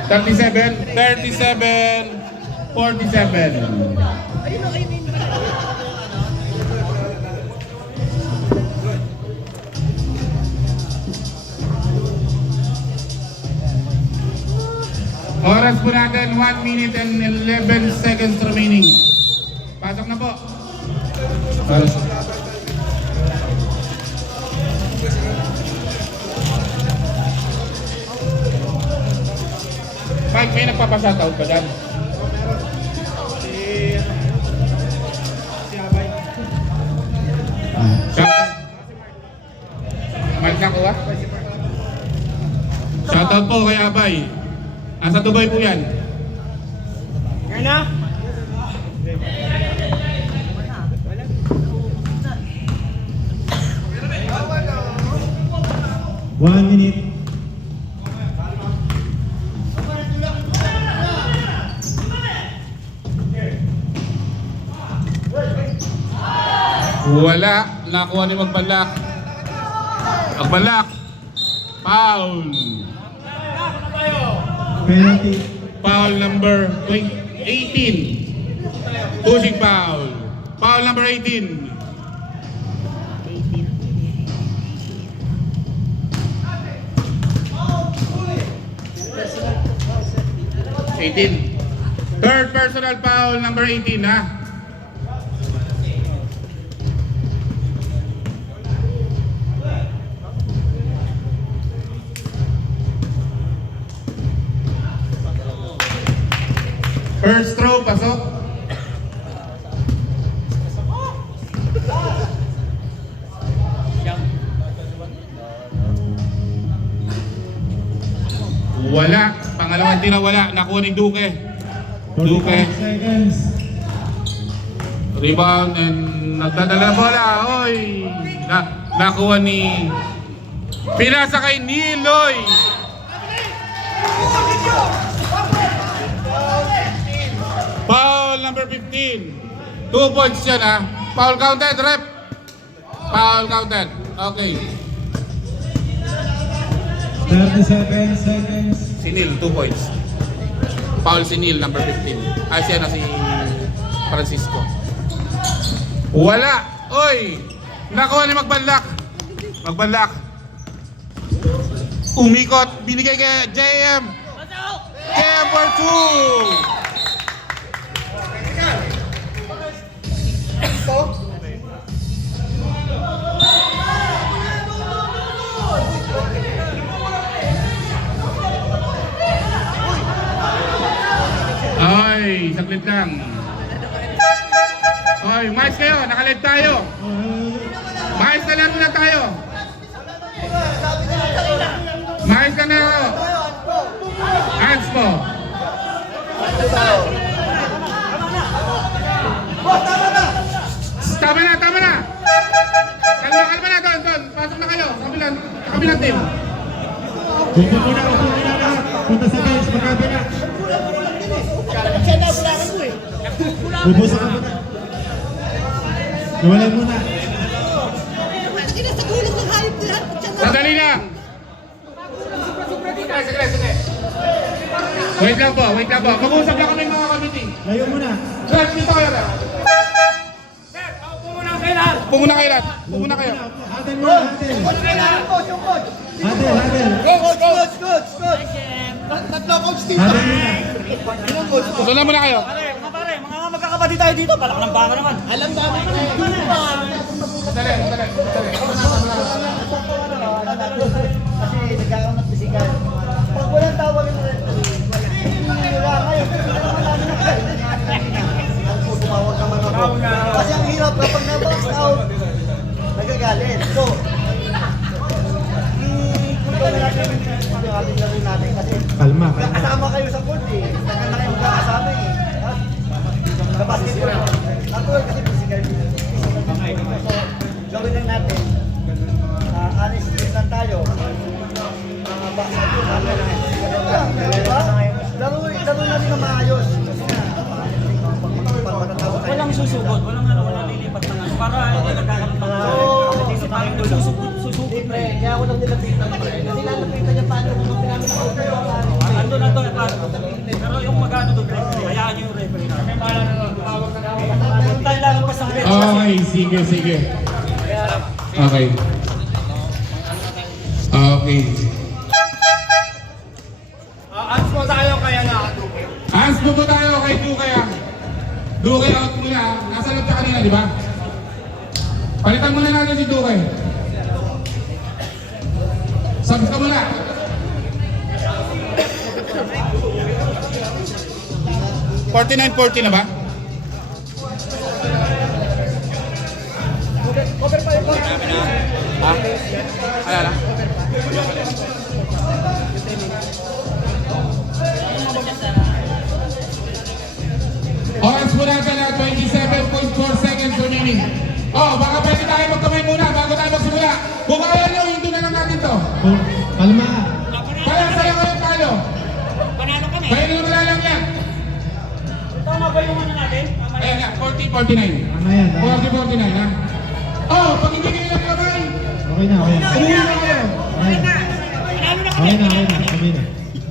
37, 47, 47. Oras po natin, 1 minute and 11 seconds remaining. Pasok na po. Mike, may nagpapashoutout ka dyan? Shoutout. Mike nakuha? Shoutout po kay Abay. Nasa Dubai po yan. Yan na. One minute. Wala. Nakuha ni Magbalak. Magbalak. Foul. Penalty. Foul number 18. Pushing foul. Foul number 18. 18. Third personal foul number 18 ha. First throw, pasok. Wala. Pangalawang tira wala. Nakuha ni Duque. 45 seconds. Rebound and nagdadala ng bola. Oy! Nakuha ni... Pinasa kay Niloy. Foul number 15. 2 points yan ha. Foul counted, rep. Foul counted. Okay. 37 seconds. Si Neil, 2 points. Foul si Neil, number 15. Ay, siya na si Francisco. Wala! Oy! Nakuha ni Magbalak. Magbalak. Umikot. Binigay kay JM. JM for 2. Ay, saglit lang. Ay, mais kayo, nakalive tayo. Mais na lang tayo. Mais ka na ako. Hands po. Tama na, tama na. Kalma na, Don. Pasok na kayo. Kabilang team. Upo muna lahat. Punta sa bench, magkabila. Upo sa kabila. Iwalan muna. Sandali lang. Sige. Wait lang po. Mag-uusap lang kami mga committee. Layo muna. Sir, dito kayo na. Pumuna kayo lahat. Pumuna kayo. Hadel muna, hadel. Hadel. Hadel muna. Doon na muna kayo. Mga magkakapatid tayo dito, palak ng baka naman. Alam ba naman. Dali. Kasi nagkaroon ng physical. Pag walang tawag na rin, wala kayo. galit. So, i-control na natin yung ating laro natin kasi Kalma. kasama kayo sa court eh. Tagal na kayo magkakasama eh. Ha? Sa basketball. Natural kasi physical. So, gawin lang natin. Honest lang tayo. Mga basketball natin. Laro natin na maayos. Kasi na, Walang susugod, walang lilipat na nga. Para hindi nagkakaroon ng competition. Parang susugod na eh. kaya ako nang nilapitan ko eh. Kasi lalapitan niya paano kung pinamit ako kayo. Ando na to, pero yung magano doon, hayaan nyo yung referee na. Tayo lang pa sa bench. Okay, sige, sige. Okay. Okay. Ans mo tayo kaya na. Hands mo po tayo kay Duque ah. Duque out muna ah. Nasa loob ka kanina, di ba? Palitan muna natin si Duque. Subs ka muna. $49.40 na ba? Ha? Alala? Oras po natin na 27.4 seconds remaining. Oh, baka pwede tayo magkamay muna bago tayo magsimula. Kung kaya nyo, hinto na lang natin to. Oh, kalma. Kaya sa'yo kayo tayo. Panalo kami. Kaya nyo wala lang yan. Tama ba yung ano natin? Ayan nga, 40-49. Tama yan. Tama. 40-49 ha. Oh, pag hindi kayo nagkamay, Okay na, okay na. umuwi na kayo. Okay na. Okay na, okay na. Okay na.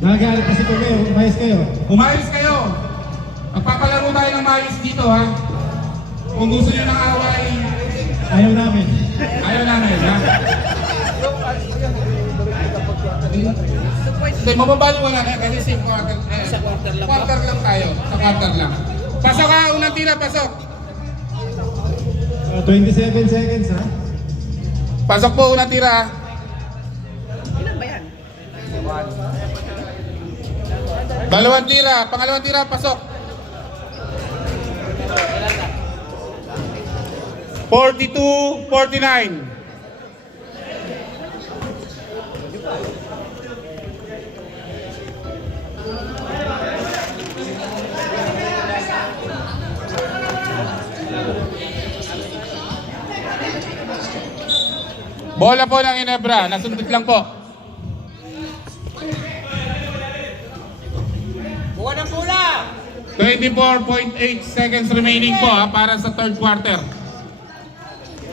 Nagalit kasi ko kayo. Umayos kayo. Umayos kayo. Magpapalaro tayo ng maayos dito ha. Kung gusto nyo ng away, Ayaw namin. ayaw namin ha. Hindi, mababali wala na kasi same quarter. Sa quarter lang. Quarter lang tayo. Sa quarter lang. Pasok ha, unang tira, pasok. 27 seconds ha. Pasok po, unang tira ha. Ilan ba yan? Dalawang tira, pangalawang tira, pasok. 42-49. Bola po ng Ginebra, nasundot lang po. Buwan ng bola! 24.8 seconds remaining po ha, para sa third quarter.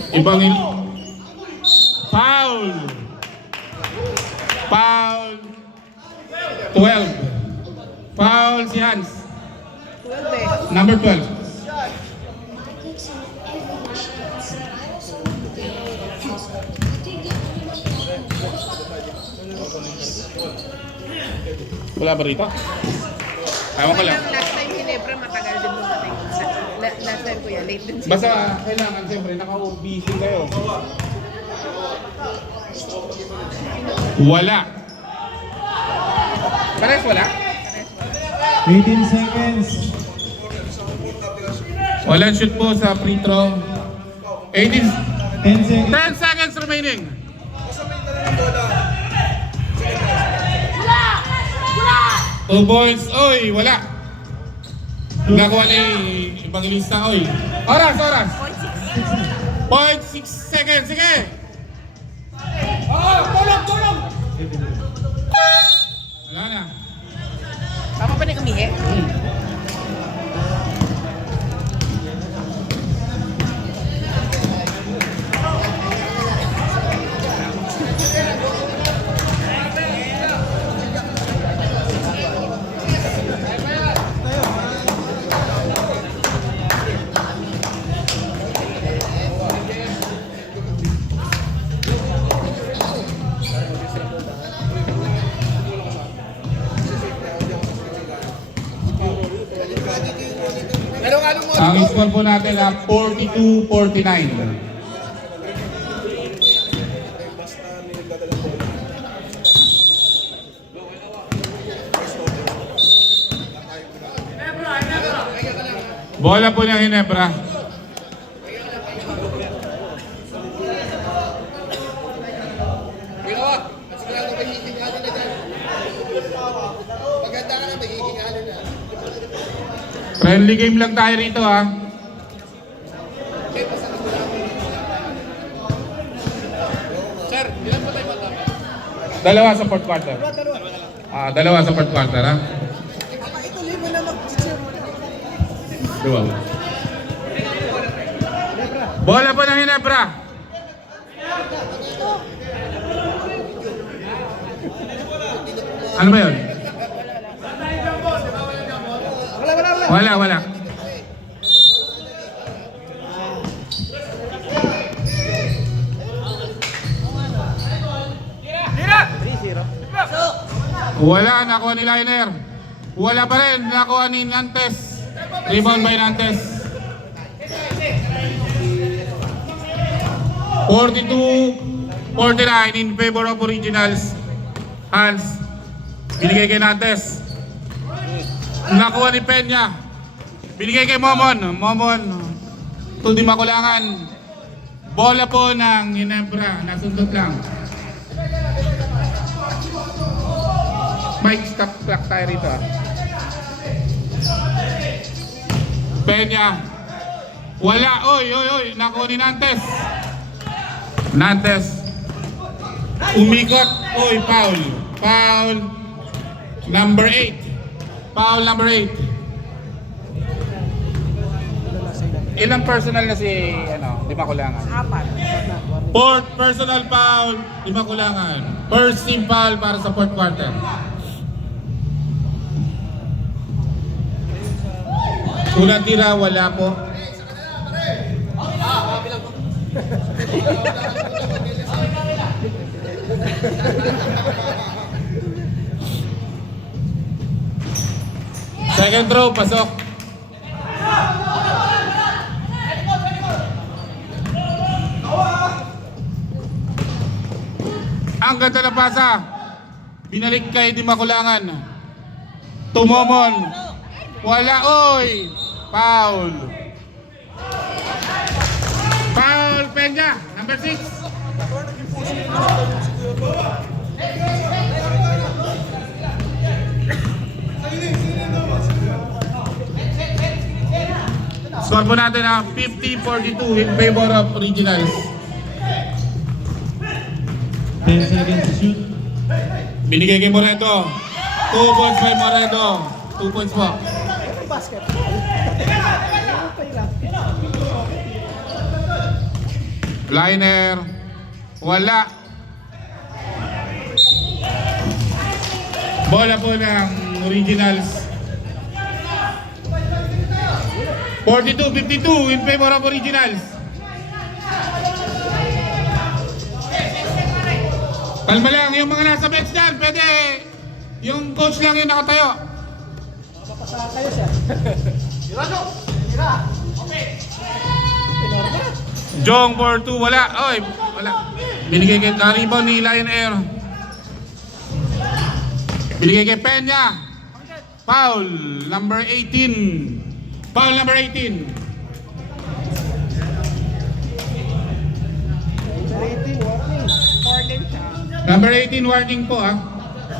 Ibang foul. Foul. 12. Foul si Hans. 12 eh. Number 12. Wala ba rito? Ewan ko lang. Last time Ginebra matagal din dumating. Last time ko yan, late din siya. Basta kailangan siyempre naka-busy kayo. Wala. Pares wala? 18 seconds. Walang shoot po sa free throw. 18, 10 seconds. 10 seconds remaining. Two points. Oy, wala. Nakuha ni Evangelista. Oy. Oras, oras. 0.6 seconds. Sige. Tulong! Wala na. Tama pa na kumihi? Ang score po natin na 42-49. Bola po ng Ginebra. Friendly game lang tayo rito ha. Sir, ilan po tayo mata? Dalawa sa fourth quarter. Dalawa sa fourth quarter ha. Dua. Bola po ng Ginebra. Ano ba yun? Wala. Wala, nakuha ni Liner. Wala pa rin, nakuha ni Nantes. Rebound by Nantes. 42-49 in favor of Originals. Hans, binigay kay Nantes. Nakuha ni Peña. Binigay kay Momon. Momon, to di makulangan. Bola po ng Ginebra. Nasundot lang. Mike, stop clock tayo rito ah. Peña. Wala. Oy. Nakuha ni Nantes. Nantes. Umikot. Oy, foul. Foul. Number 8. Foul number 8. Ilang personal na si, di makulangan? 4. Fourth personal foul, di makulangan. First team foul para sa fourth quarter. Unang tira, wala po. Second throw, pasok. Ang ganda na pasa. Binalik kay Di Makulangan. Tumomon. Wala, oy. Foul. Foul, Peña. Number 6. Score po natin na 50-42 in favor of Originals. 10 seconds to shoot. Binigay kay Moreto. 2 points by Moreto. 2 points po. Liner. Wala. Bola po ng Originals. 42-52 in favor of Originals. Kalma lang, yung mga nasa bench dyan, pwede. Yung coach lang yung nakatayo. Jong for 2, wala. Oy, wala. Binigay kay rebound ni Lion Air. Binigay kay Peña. Foul number 18. Foul number 18. Number 18 warning po ah.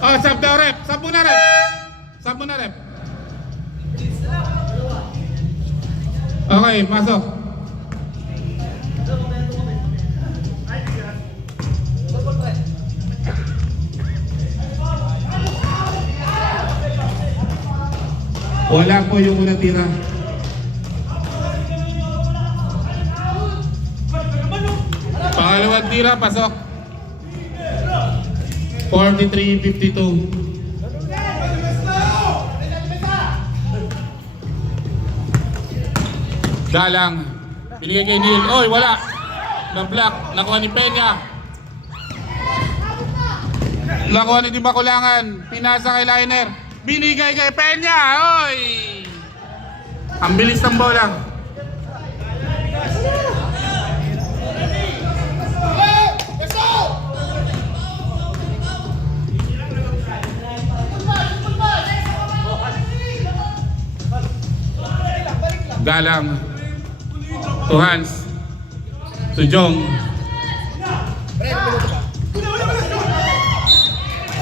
Oh, sub daw rep. Sub muna rep. Sub muna rep. Okay, pasok. Wala po yung unang tira. Pangalawang tira, pasok. 43-52. Galang. Binigay kay Neil. Oy, wala. Na-block. Nakuha ni Peña. Nakuha ni Di Makulangan. Pinasa kay Liner. Binigay kay Peña. Oy! Ang bilis ng bola. Galang. To Hans. To Jong.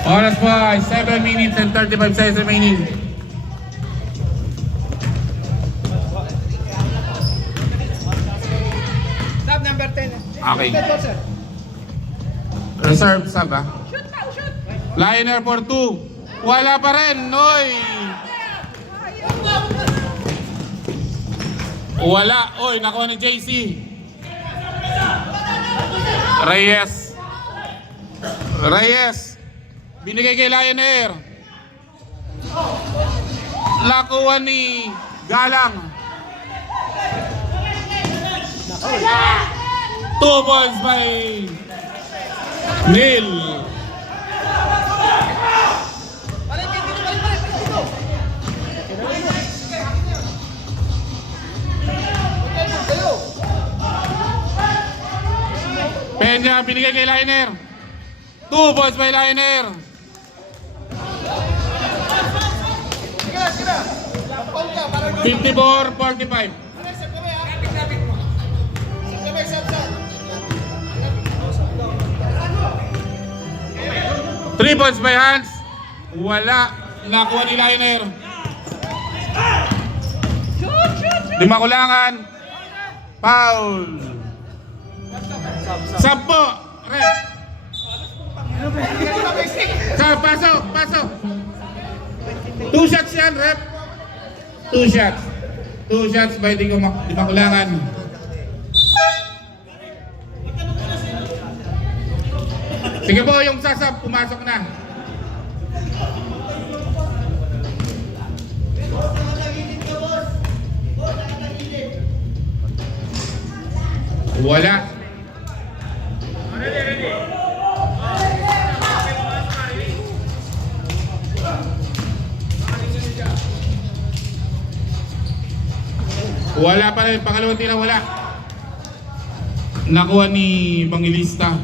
Oras pa, 7 minutes and 35 seconds remaining. Okay. Reserve sub ah. Liner for 2. Wala pa rin, Noy. Wala. Oy, nakuha ni JC. Reyes. Binigay kay Lionair. Nakuha ni Galang. 2 points by Neil. Peña binigay kay Lionair. 2 points by Lionair. $54-45. 3 points by Hans. Wala. Nakuha ni Lionair. 5 kulangan. Foul. 10. Ref. Pasok. 2 shots yan, ref. 2 shots. 2 shots by di makulangan. Sige po, yung sasab, pumasok na. Wala. Wala pa rin, pangalawang tira wala. Nakuha ni Bangilista.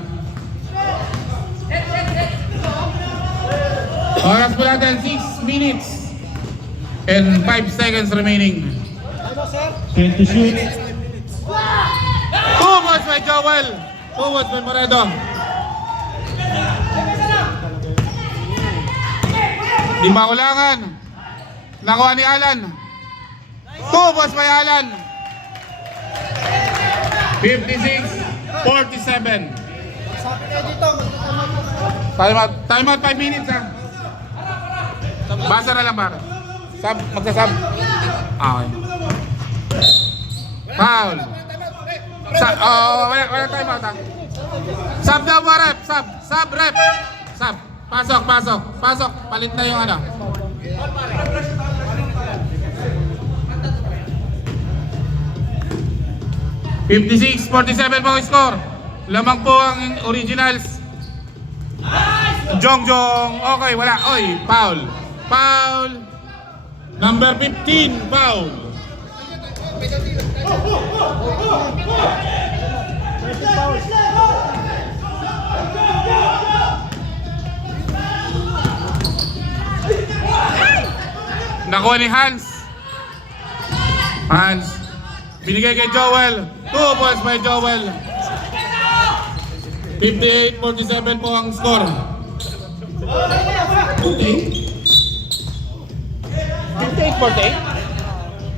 Oras po natin 6 minutes and 5 seconds remaining. 10 to shoot. 2 points by Joel. 2 points by Moredo. Di makulangan. Nakuha ni Alan. 2 points by Alan. 56-47. Time out 5 minutes ha. Basa na lang para. Sub, magsasub. Okay. Foul. Wala time out ha. Sub daw mo rep. Sub rep. Sub. Pasok. Palit na yung ano. $56-47 po ang score. Lamang po ang originals. Jong. Okay, wala. Oy, foul. Number 15, foul. Nakuha ni Hans. Binigay kay Joel. 2 points by Joel. 58-47 po ang score.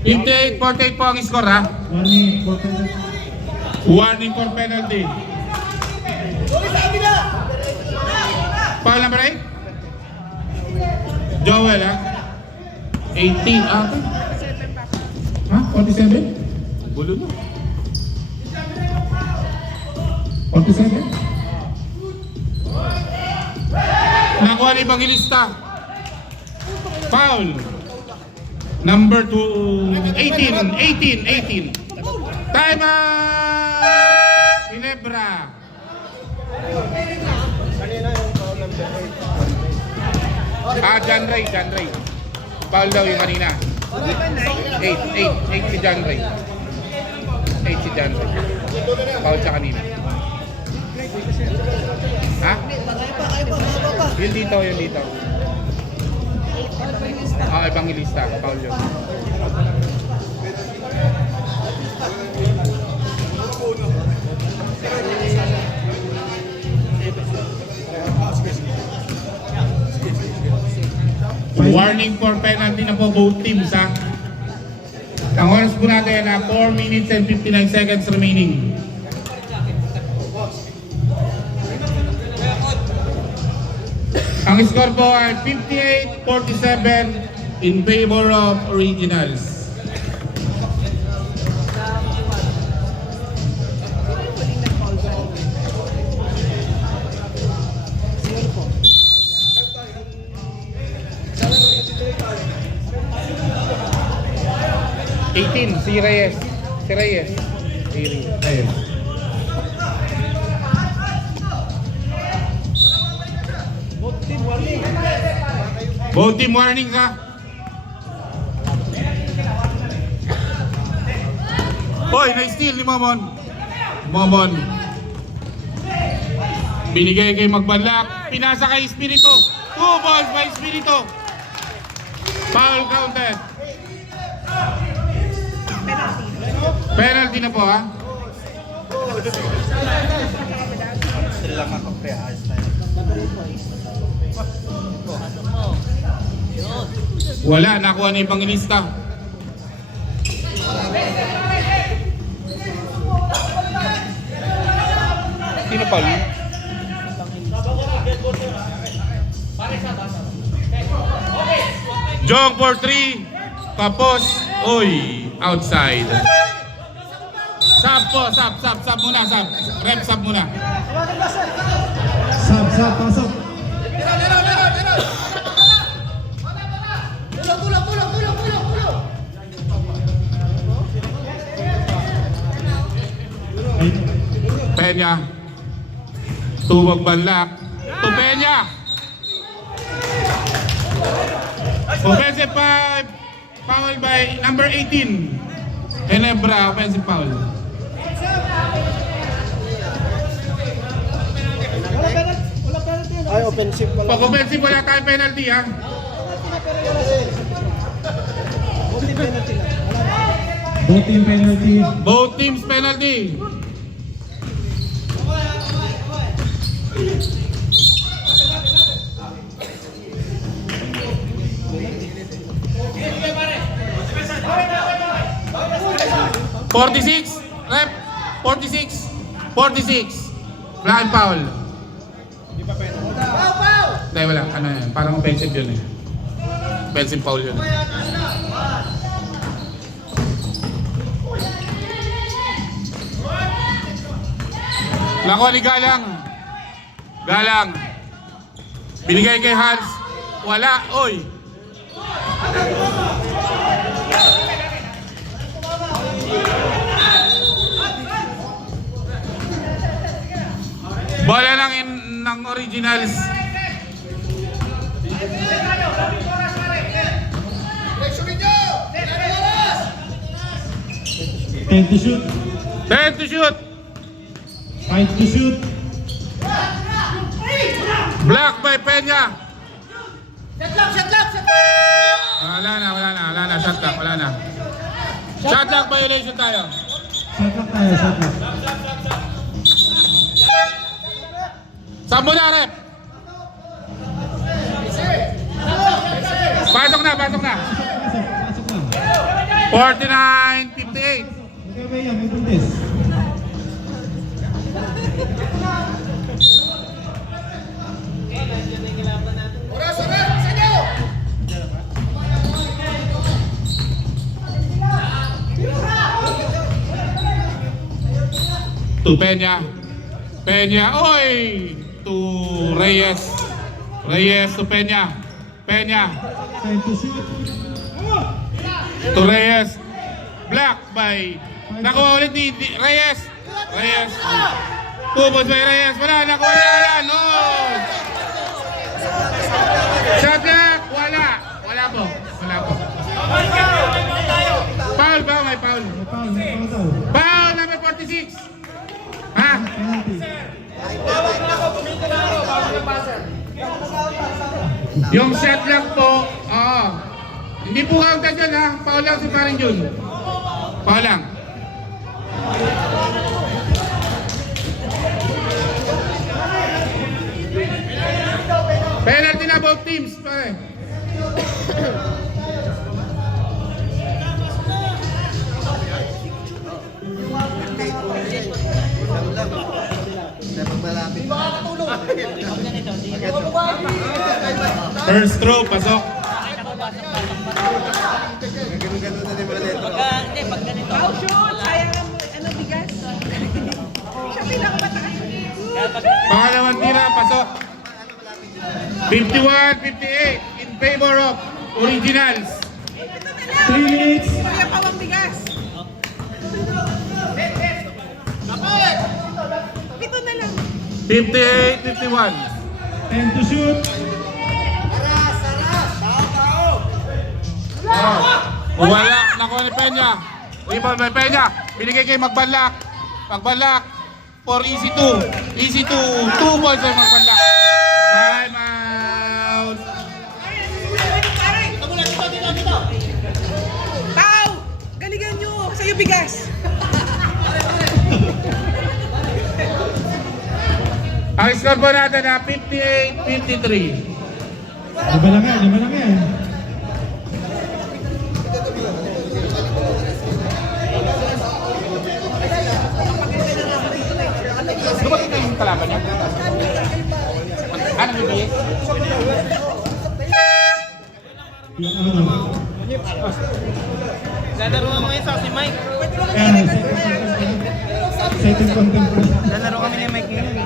58-48 po ang score ha. Warning for penalty. Foul number 8. Joel ha. 18 ha? 47? Bulo na. 47? Nakuha ni Bangilista. Foul. Number 2, 18. Time out! Ginebra. John Ray. Foul daw yung kanina. 8 si John Ray. 8 si John Ray. Foul siya kanina. Ha? Yun dito. Evangelista. Foul yun. Warning for penalty na po both teams ha. Ang oras po natin na 4 minutes and 59 seconds remaining. Ang score po ay 58-47 in favor of Originals. Si Reyes. Si Reyes. Reyes. Both team warning ka. Hoy, na-steal ni Momon. Momon. Binigay kay Magbanlak. Pinasa kay Espirito. 2 balls by Espirito. Foul counted. Penalty na po ha. Wala, nakuha na yung panginista. Sino pa yun? Jong for 3. Tapos, oy, outside. Sub po, sub muna, sub. Rep sub muna. Sab, pasok. Peña. Tuwag Banlak. To Peña. Offensive foul by number 18. Ginebra, offensive foul. Ay, offensive pala. Pag offensive wala tayong penalty ha. Both team penalty. Both teams penalty. .46 rep 46 blind foul. Hindi wala, ano yan, parang offensive yun eh. Offensive foul yun. Nakuha ni Galang. Galang. Binigay kay Hans. Wala, oy. Bola ng Originals. Ten to shoot. 10 to shoot. 5 to shoot. Block by Peña. Wala na. Shot clock, wala na. Shot clock violation tayo. Shot lock tayo, shot lock. Sambo na, rep. Pasok na. Pasok na. 49-58. Magkabay yan, may buntis. To Peña. Oy! To Reyes. To Peña. 10 to shoot. To Reyes. Block by. Nakuha ulit ni Reyes. Tubos by Reyes. Wala, nakuha ni Alan. No! Shot clock. Wala po. Foul ba? May foul. May foul daw. Foul number 46. Ha? Penalty. Yung shot clock po, oo. Hindi po counted yun ha. Foul lang si Paring Jun. Foul lang. Penalty na both teams, pare. Dapat malaki. First throw, pasok. Wow, shoot! Sayang ang ano, bigas. Siya pinakamataas. Pangalawang tira, pasok. 51-58 in favor of Originals. 3 minutes. Kuya Pawang bigas. Pito na lang. 58-51. 10 to shoot. Wala, nakuha ni Peña. Rebound by Peña. Binigay kay Magbanlak. Magbanlak for easy 2. Easy 2. 2 points by Magbanlak. Time out. Pau! Galingan nyo! Sa'yo bigas! Ang score po natin na 58-53. Diba lang yan, diba lang yan. Dumating na yung kalaban niya. Ano bibigay? Yung ano. Lalaro mo ngayon sa si Mike. Ayan, second content. Lalaro kami ni Mike ngayon.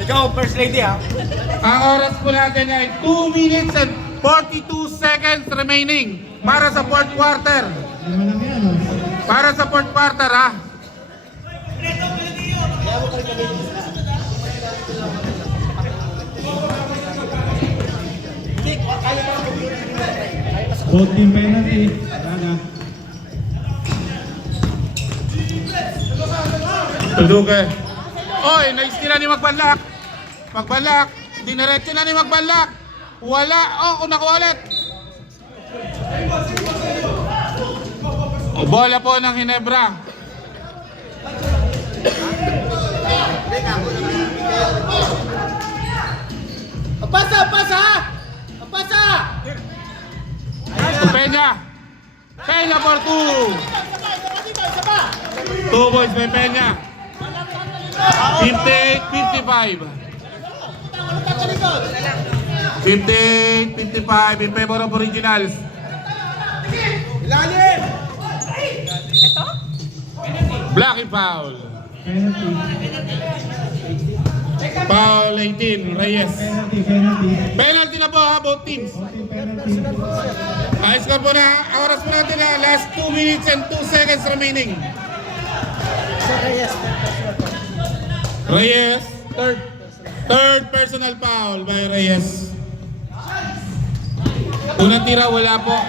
Ikaw, first lady ha. Ang oras po natin ay 2 minutes and 42 seconds remaining para sa fourth quarter. Diba lang yan, oh. Para sa fourth quarter, ha? Both team penalty. Wala na. Tuduke. Oy, naistira ni Magbanlak. Magbanlak. Diniretso na ni Magbanlak. Wala. Oh, nakuha ulit. Bola po ng Hinebra. Pasa! Pasa! Pasa! Peña. Peña for 2. 2 points by Peña. 58-55. 58-55 in favor of Originals. Ito? Blocking foul. Penalty. Foul 18, Reyes. Penalty. Penalty na po ha, both teams. Both team penalty. Ayos ka po na, oras po natin na last 2 minutes and 2 seconds remaining. Reyes, third personal foul by Reyes. Unang tira, wala po.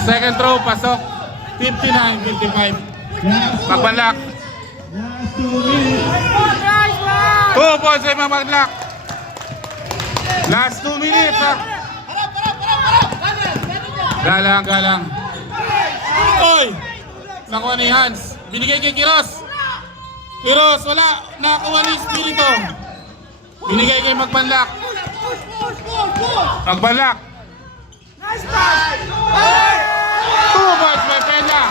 Second throw, pasok. 59-55. Magbanlak. Last 2 minutes. 2 points ay Magbanlak. Last 2 minutes ha. Galang, galang. Oy! Nakuha ni Hans. Binigay kay Kiros. Kiros, wala. Nakakuha ni Espiritu. Binigay kay Magbanlak. Magbanlak. 2 points by Peña.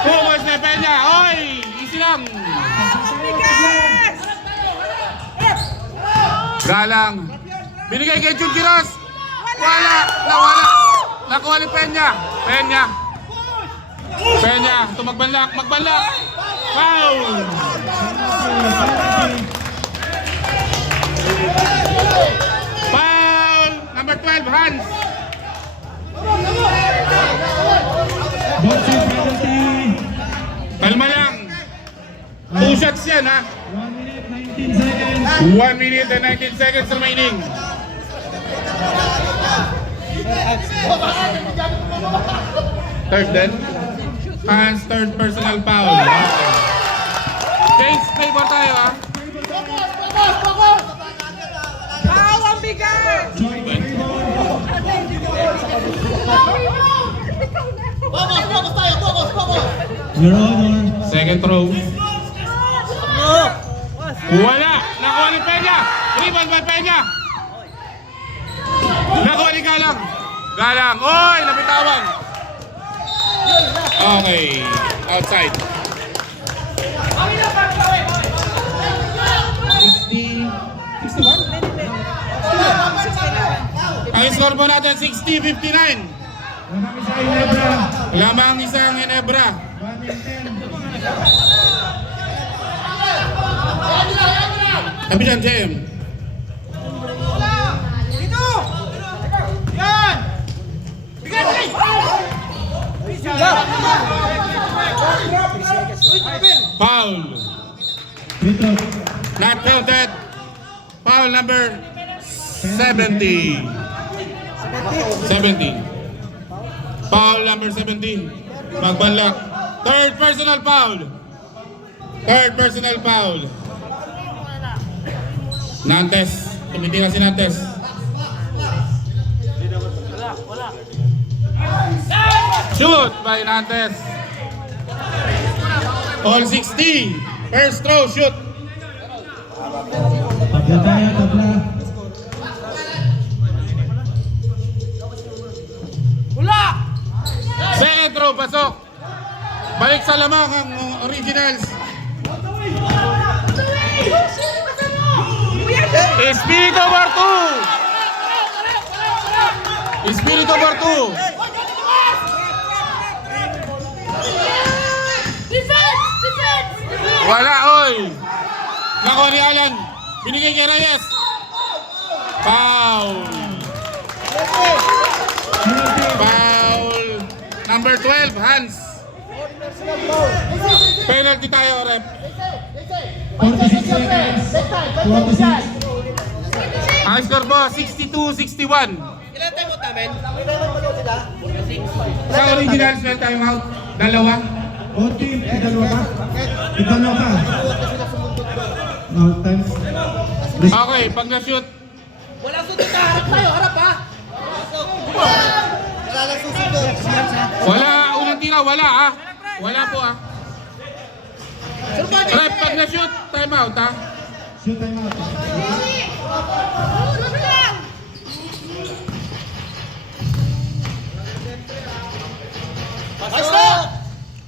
2 points by Peña. Oy! Easy lang. Galang. Binigay kay Jun Quiroz. Wala. Nawala. Nakuha ni Peña. Peña. Peña. Ito Magbanlak. Magbanlak. Foul. Foul. Number 12, Hans. Both team penalty. Kalma lang. 2 shots yan ha. 1 minute, 19 seconds. 1 minute and 19 seconds remaining. Third then. Hans, third personal foul. Change favor tayo ha. Wow, ang bigas! Joint favor. Your Honor. Second throw. Wala. Nakuha ni Peña. Rebound by Peña. Nakuha ni Galang. Galang. Oy, nabitawan. Okay. Outside. 61? Ang score po natin 60-59. Lamang isang Ginebra. Lamang isang Ginebra. 1 and 10. Sabi dyan, JM. Foul. Free throw. Not counted. Foul number 70. 17. Foul number 17. Magbanlak. Third personal foul. Third personal foul. Nantes. Tumitira si Nantes. Shoot by Nantes. All 60. First throw, shoot. Tabla tayo, tabla. Second throw, pasok. Balik sa lamang ang originals. Espiritu Bartu. Espiritu Bartu. Wala, oy. Nakuha ni Alan. Binigay kay Reyes. Foul. Foul. Number 12, Hans. Penalty tayo, rep. 46 seconds. 46. Ang score po, 62-61. Ilan tayo mo namin? Sa originals, may time out. Dalawa. O team, idalawa ka. Idalawa ka. No, time. Okay, pag na-shoot, Wala sunod na, harap tayo, harap ha! Wala lang susunod. wala, unang tira, wala ah. Wala po ah. Rep, pag na-shoot, time out ah. Shoot time out.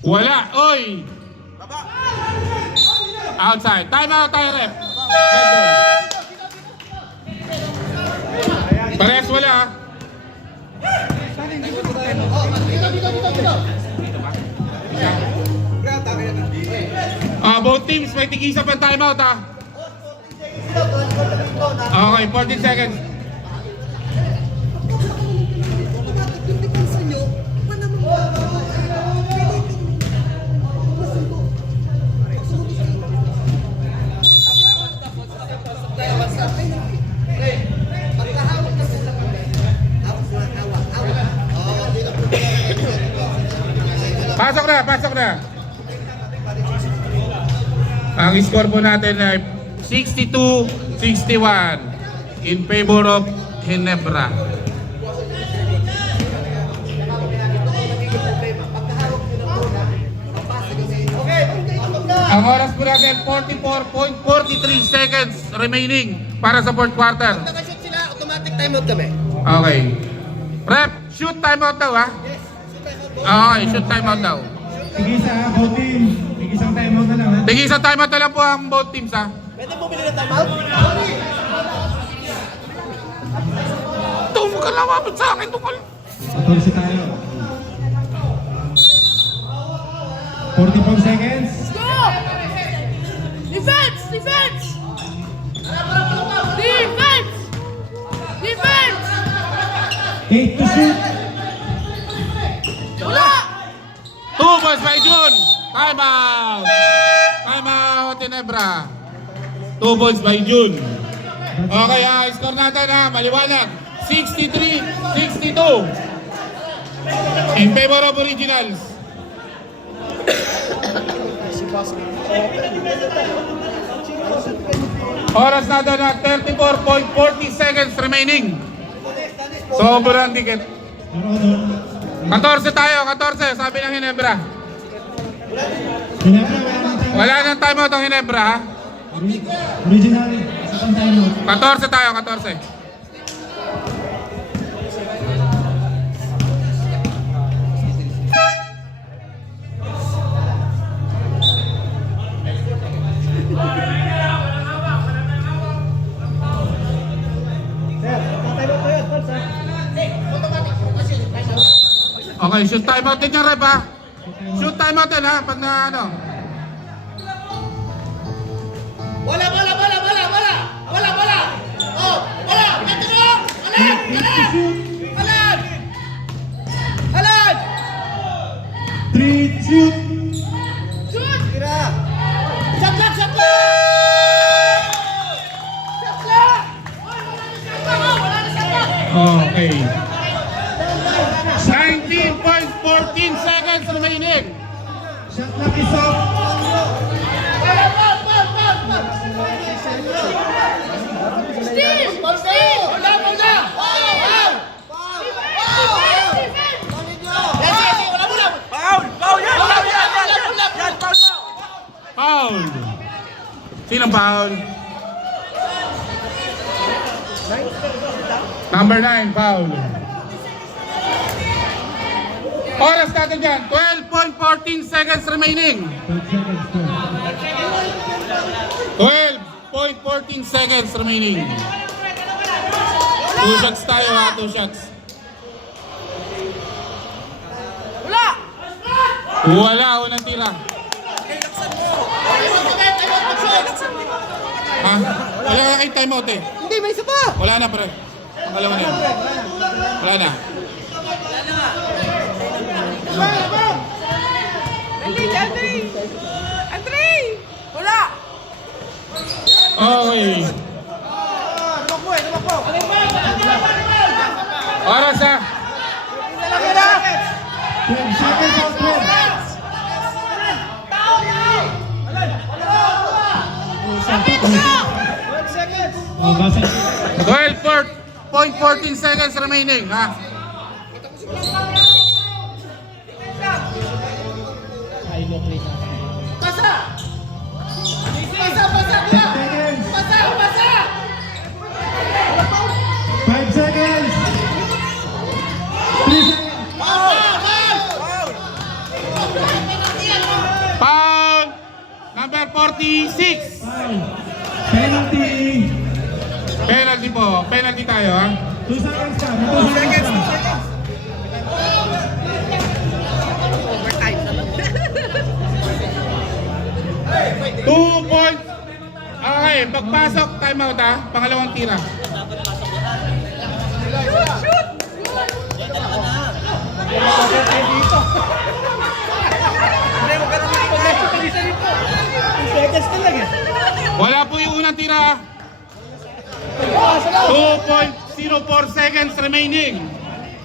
Wala, oy. Outside, time out tayo, rep. Head ball. Parehas wala ah. Both teams may tigisa pang timeout ah. Okay, 14 seconds. Pasok na, pasok na. Ang score po natin ay 62-61 in favor of Ginebra. Ang oras po natin 44.43 seconds remaining para sa fourth quarter. Nakashoot sila, automatic timeout kami. Okay. Rep, shoot timeout daw ha? Okay, shoot timeout daw. Tigisa, both team. Tigisang time out na lang, ha? Tigisa timeout na lang po ang both teams ha. Pwede po bilhin ng timeout? Ito, huwag ka lumapit sa akin. 14 tayo. 44 seconds. Defense! Defense! Defense! Defense! 8 to shoot. Wala! 2 points by June. Time out. Time out, Ginebra. 2 points by June. Okay ha, score natin ha, maliwanag. 63-62. In favor of originals. Oras natin na 34.40 seconds remaining. Sobrang dikit. Your honor. 14 tayo, 14, sabi ng Ginebra. Ginebra, wala nang time. Wala nang timeout ang Ginebra ha. Original, second time out. 14 tayo, 14. Sir, tatay mo ko yun, Pads, ha? Okay, shoot time out din yung rep ha. Shoot time out din ha, pag na ano. Wala! Oh! Wala! Ito siya! Alan! 3, shoot! Tira! Shot! Okay. 19.14 seconds remaining. Shot clock is off. Foul. Sinong foul? Number 9, foul. Oras natin dyan, 12.14 seconds remaining. 12 seconds to. 12.14 seconds remaining. 2 shots tayo ha, 2 shots. Wala, unang tira. Ha? Wala ka kayo timeout eh. Hindi, may isa pa! Wala na pre. Pangalawa na yun. Wala na. Dali, Andre! Wala! Okay. Oras ha. 12 seconds out, Red. Oh, basa. 12.14 seconds remaining ha. Seconds. 5 seconds. 3 seconds. Foul number 46. Penalty. Penalty po. Penalty tayo ha. 2 seconds pa. 2 seconds pa. Overtime naman. 2 points. Okay, pagpasok timeout ha. Pangalawang tira. Wala po yung unang tira. 2.04 seconds remaining.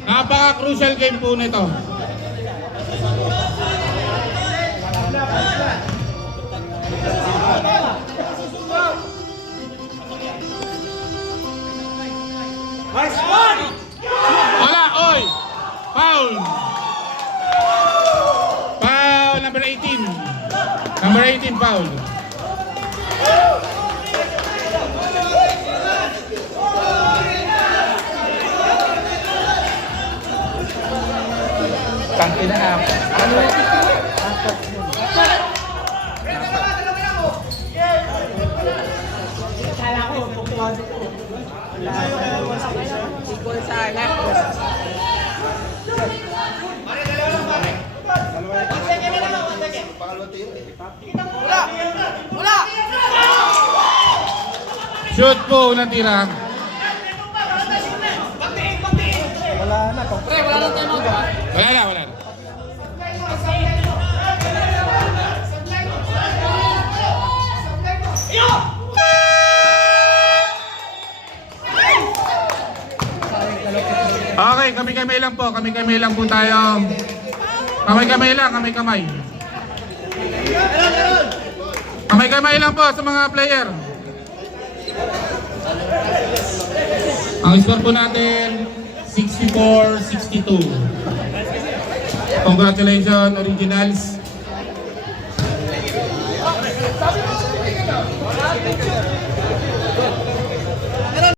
Napaka-crucial game po nito. Wala, oy! Foul! Foul, number 18. Number 18, foul. Equal sana. Shoot po, unang tira. Wala na. Okay, kami-kamay lang po. Kami-kamay lang po tayo. Kamay-kamay lang, kamay-kamay. Kamay-kamay lang po sa mga player. Ang score po natin, 64-62. Congratulations, Originals. Thank you.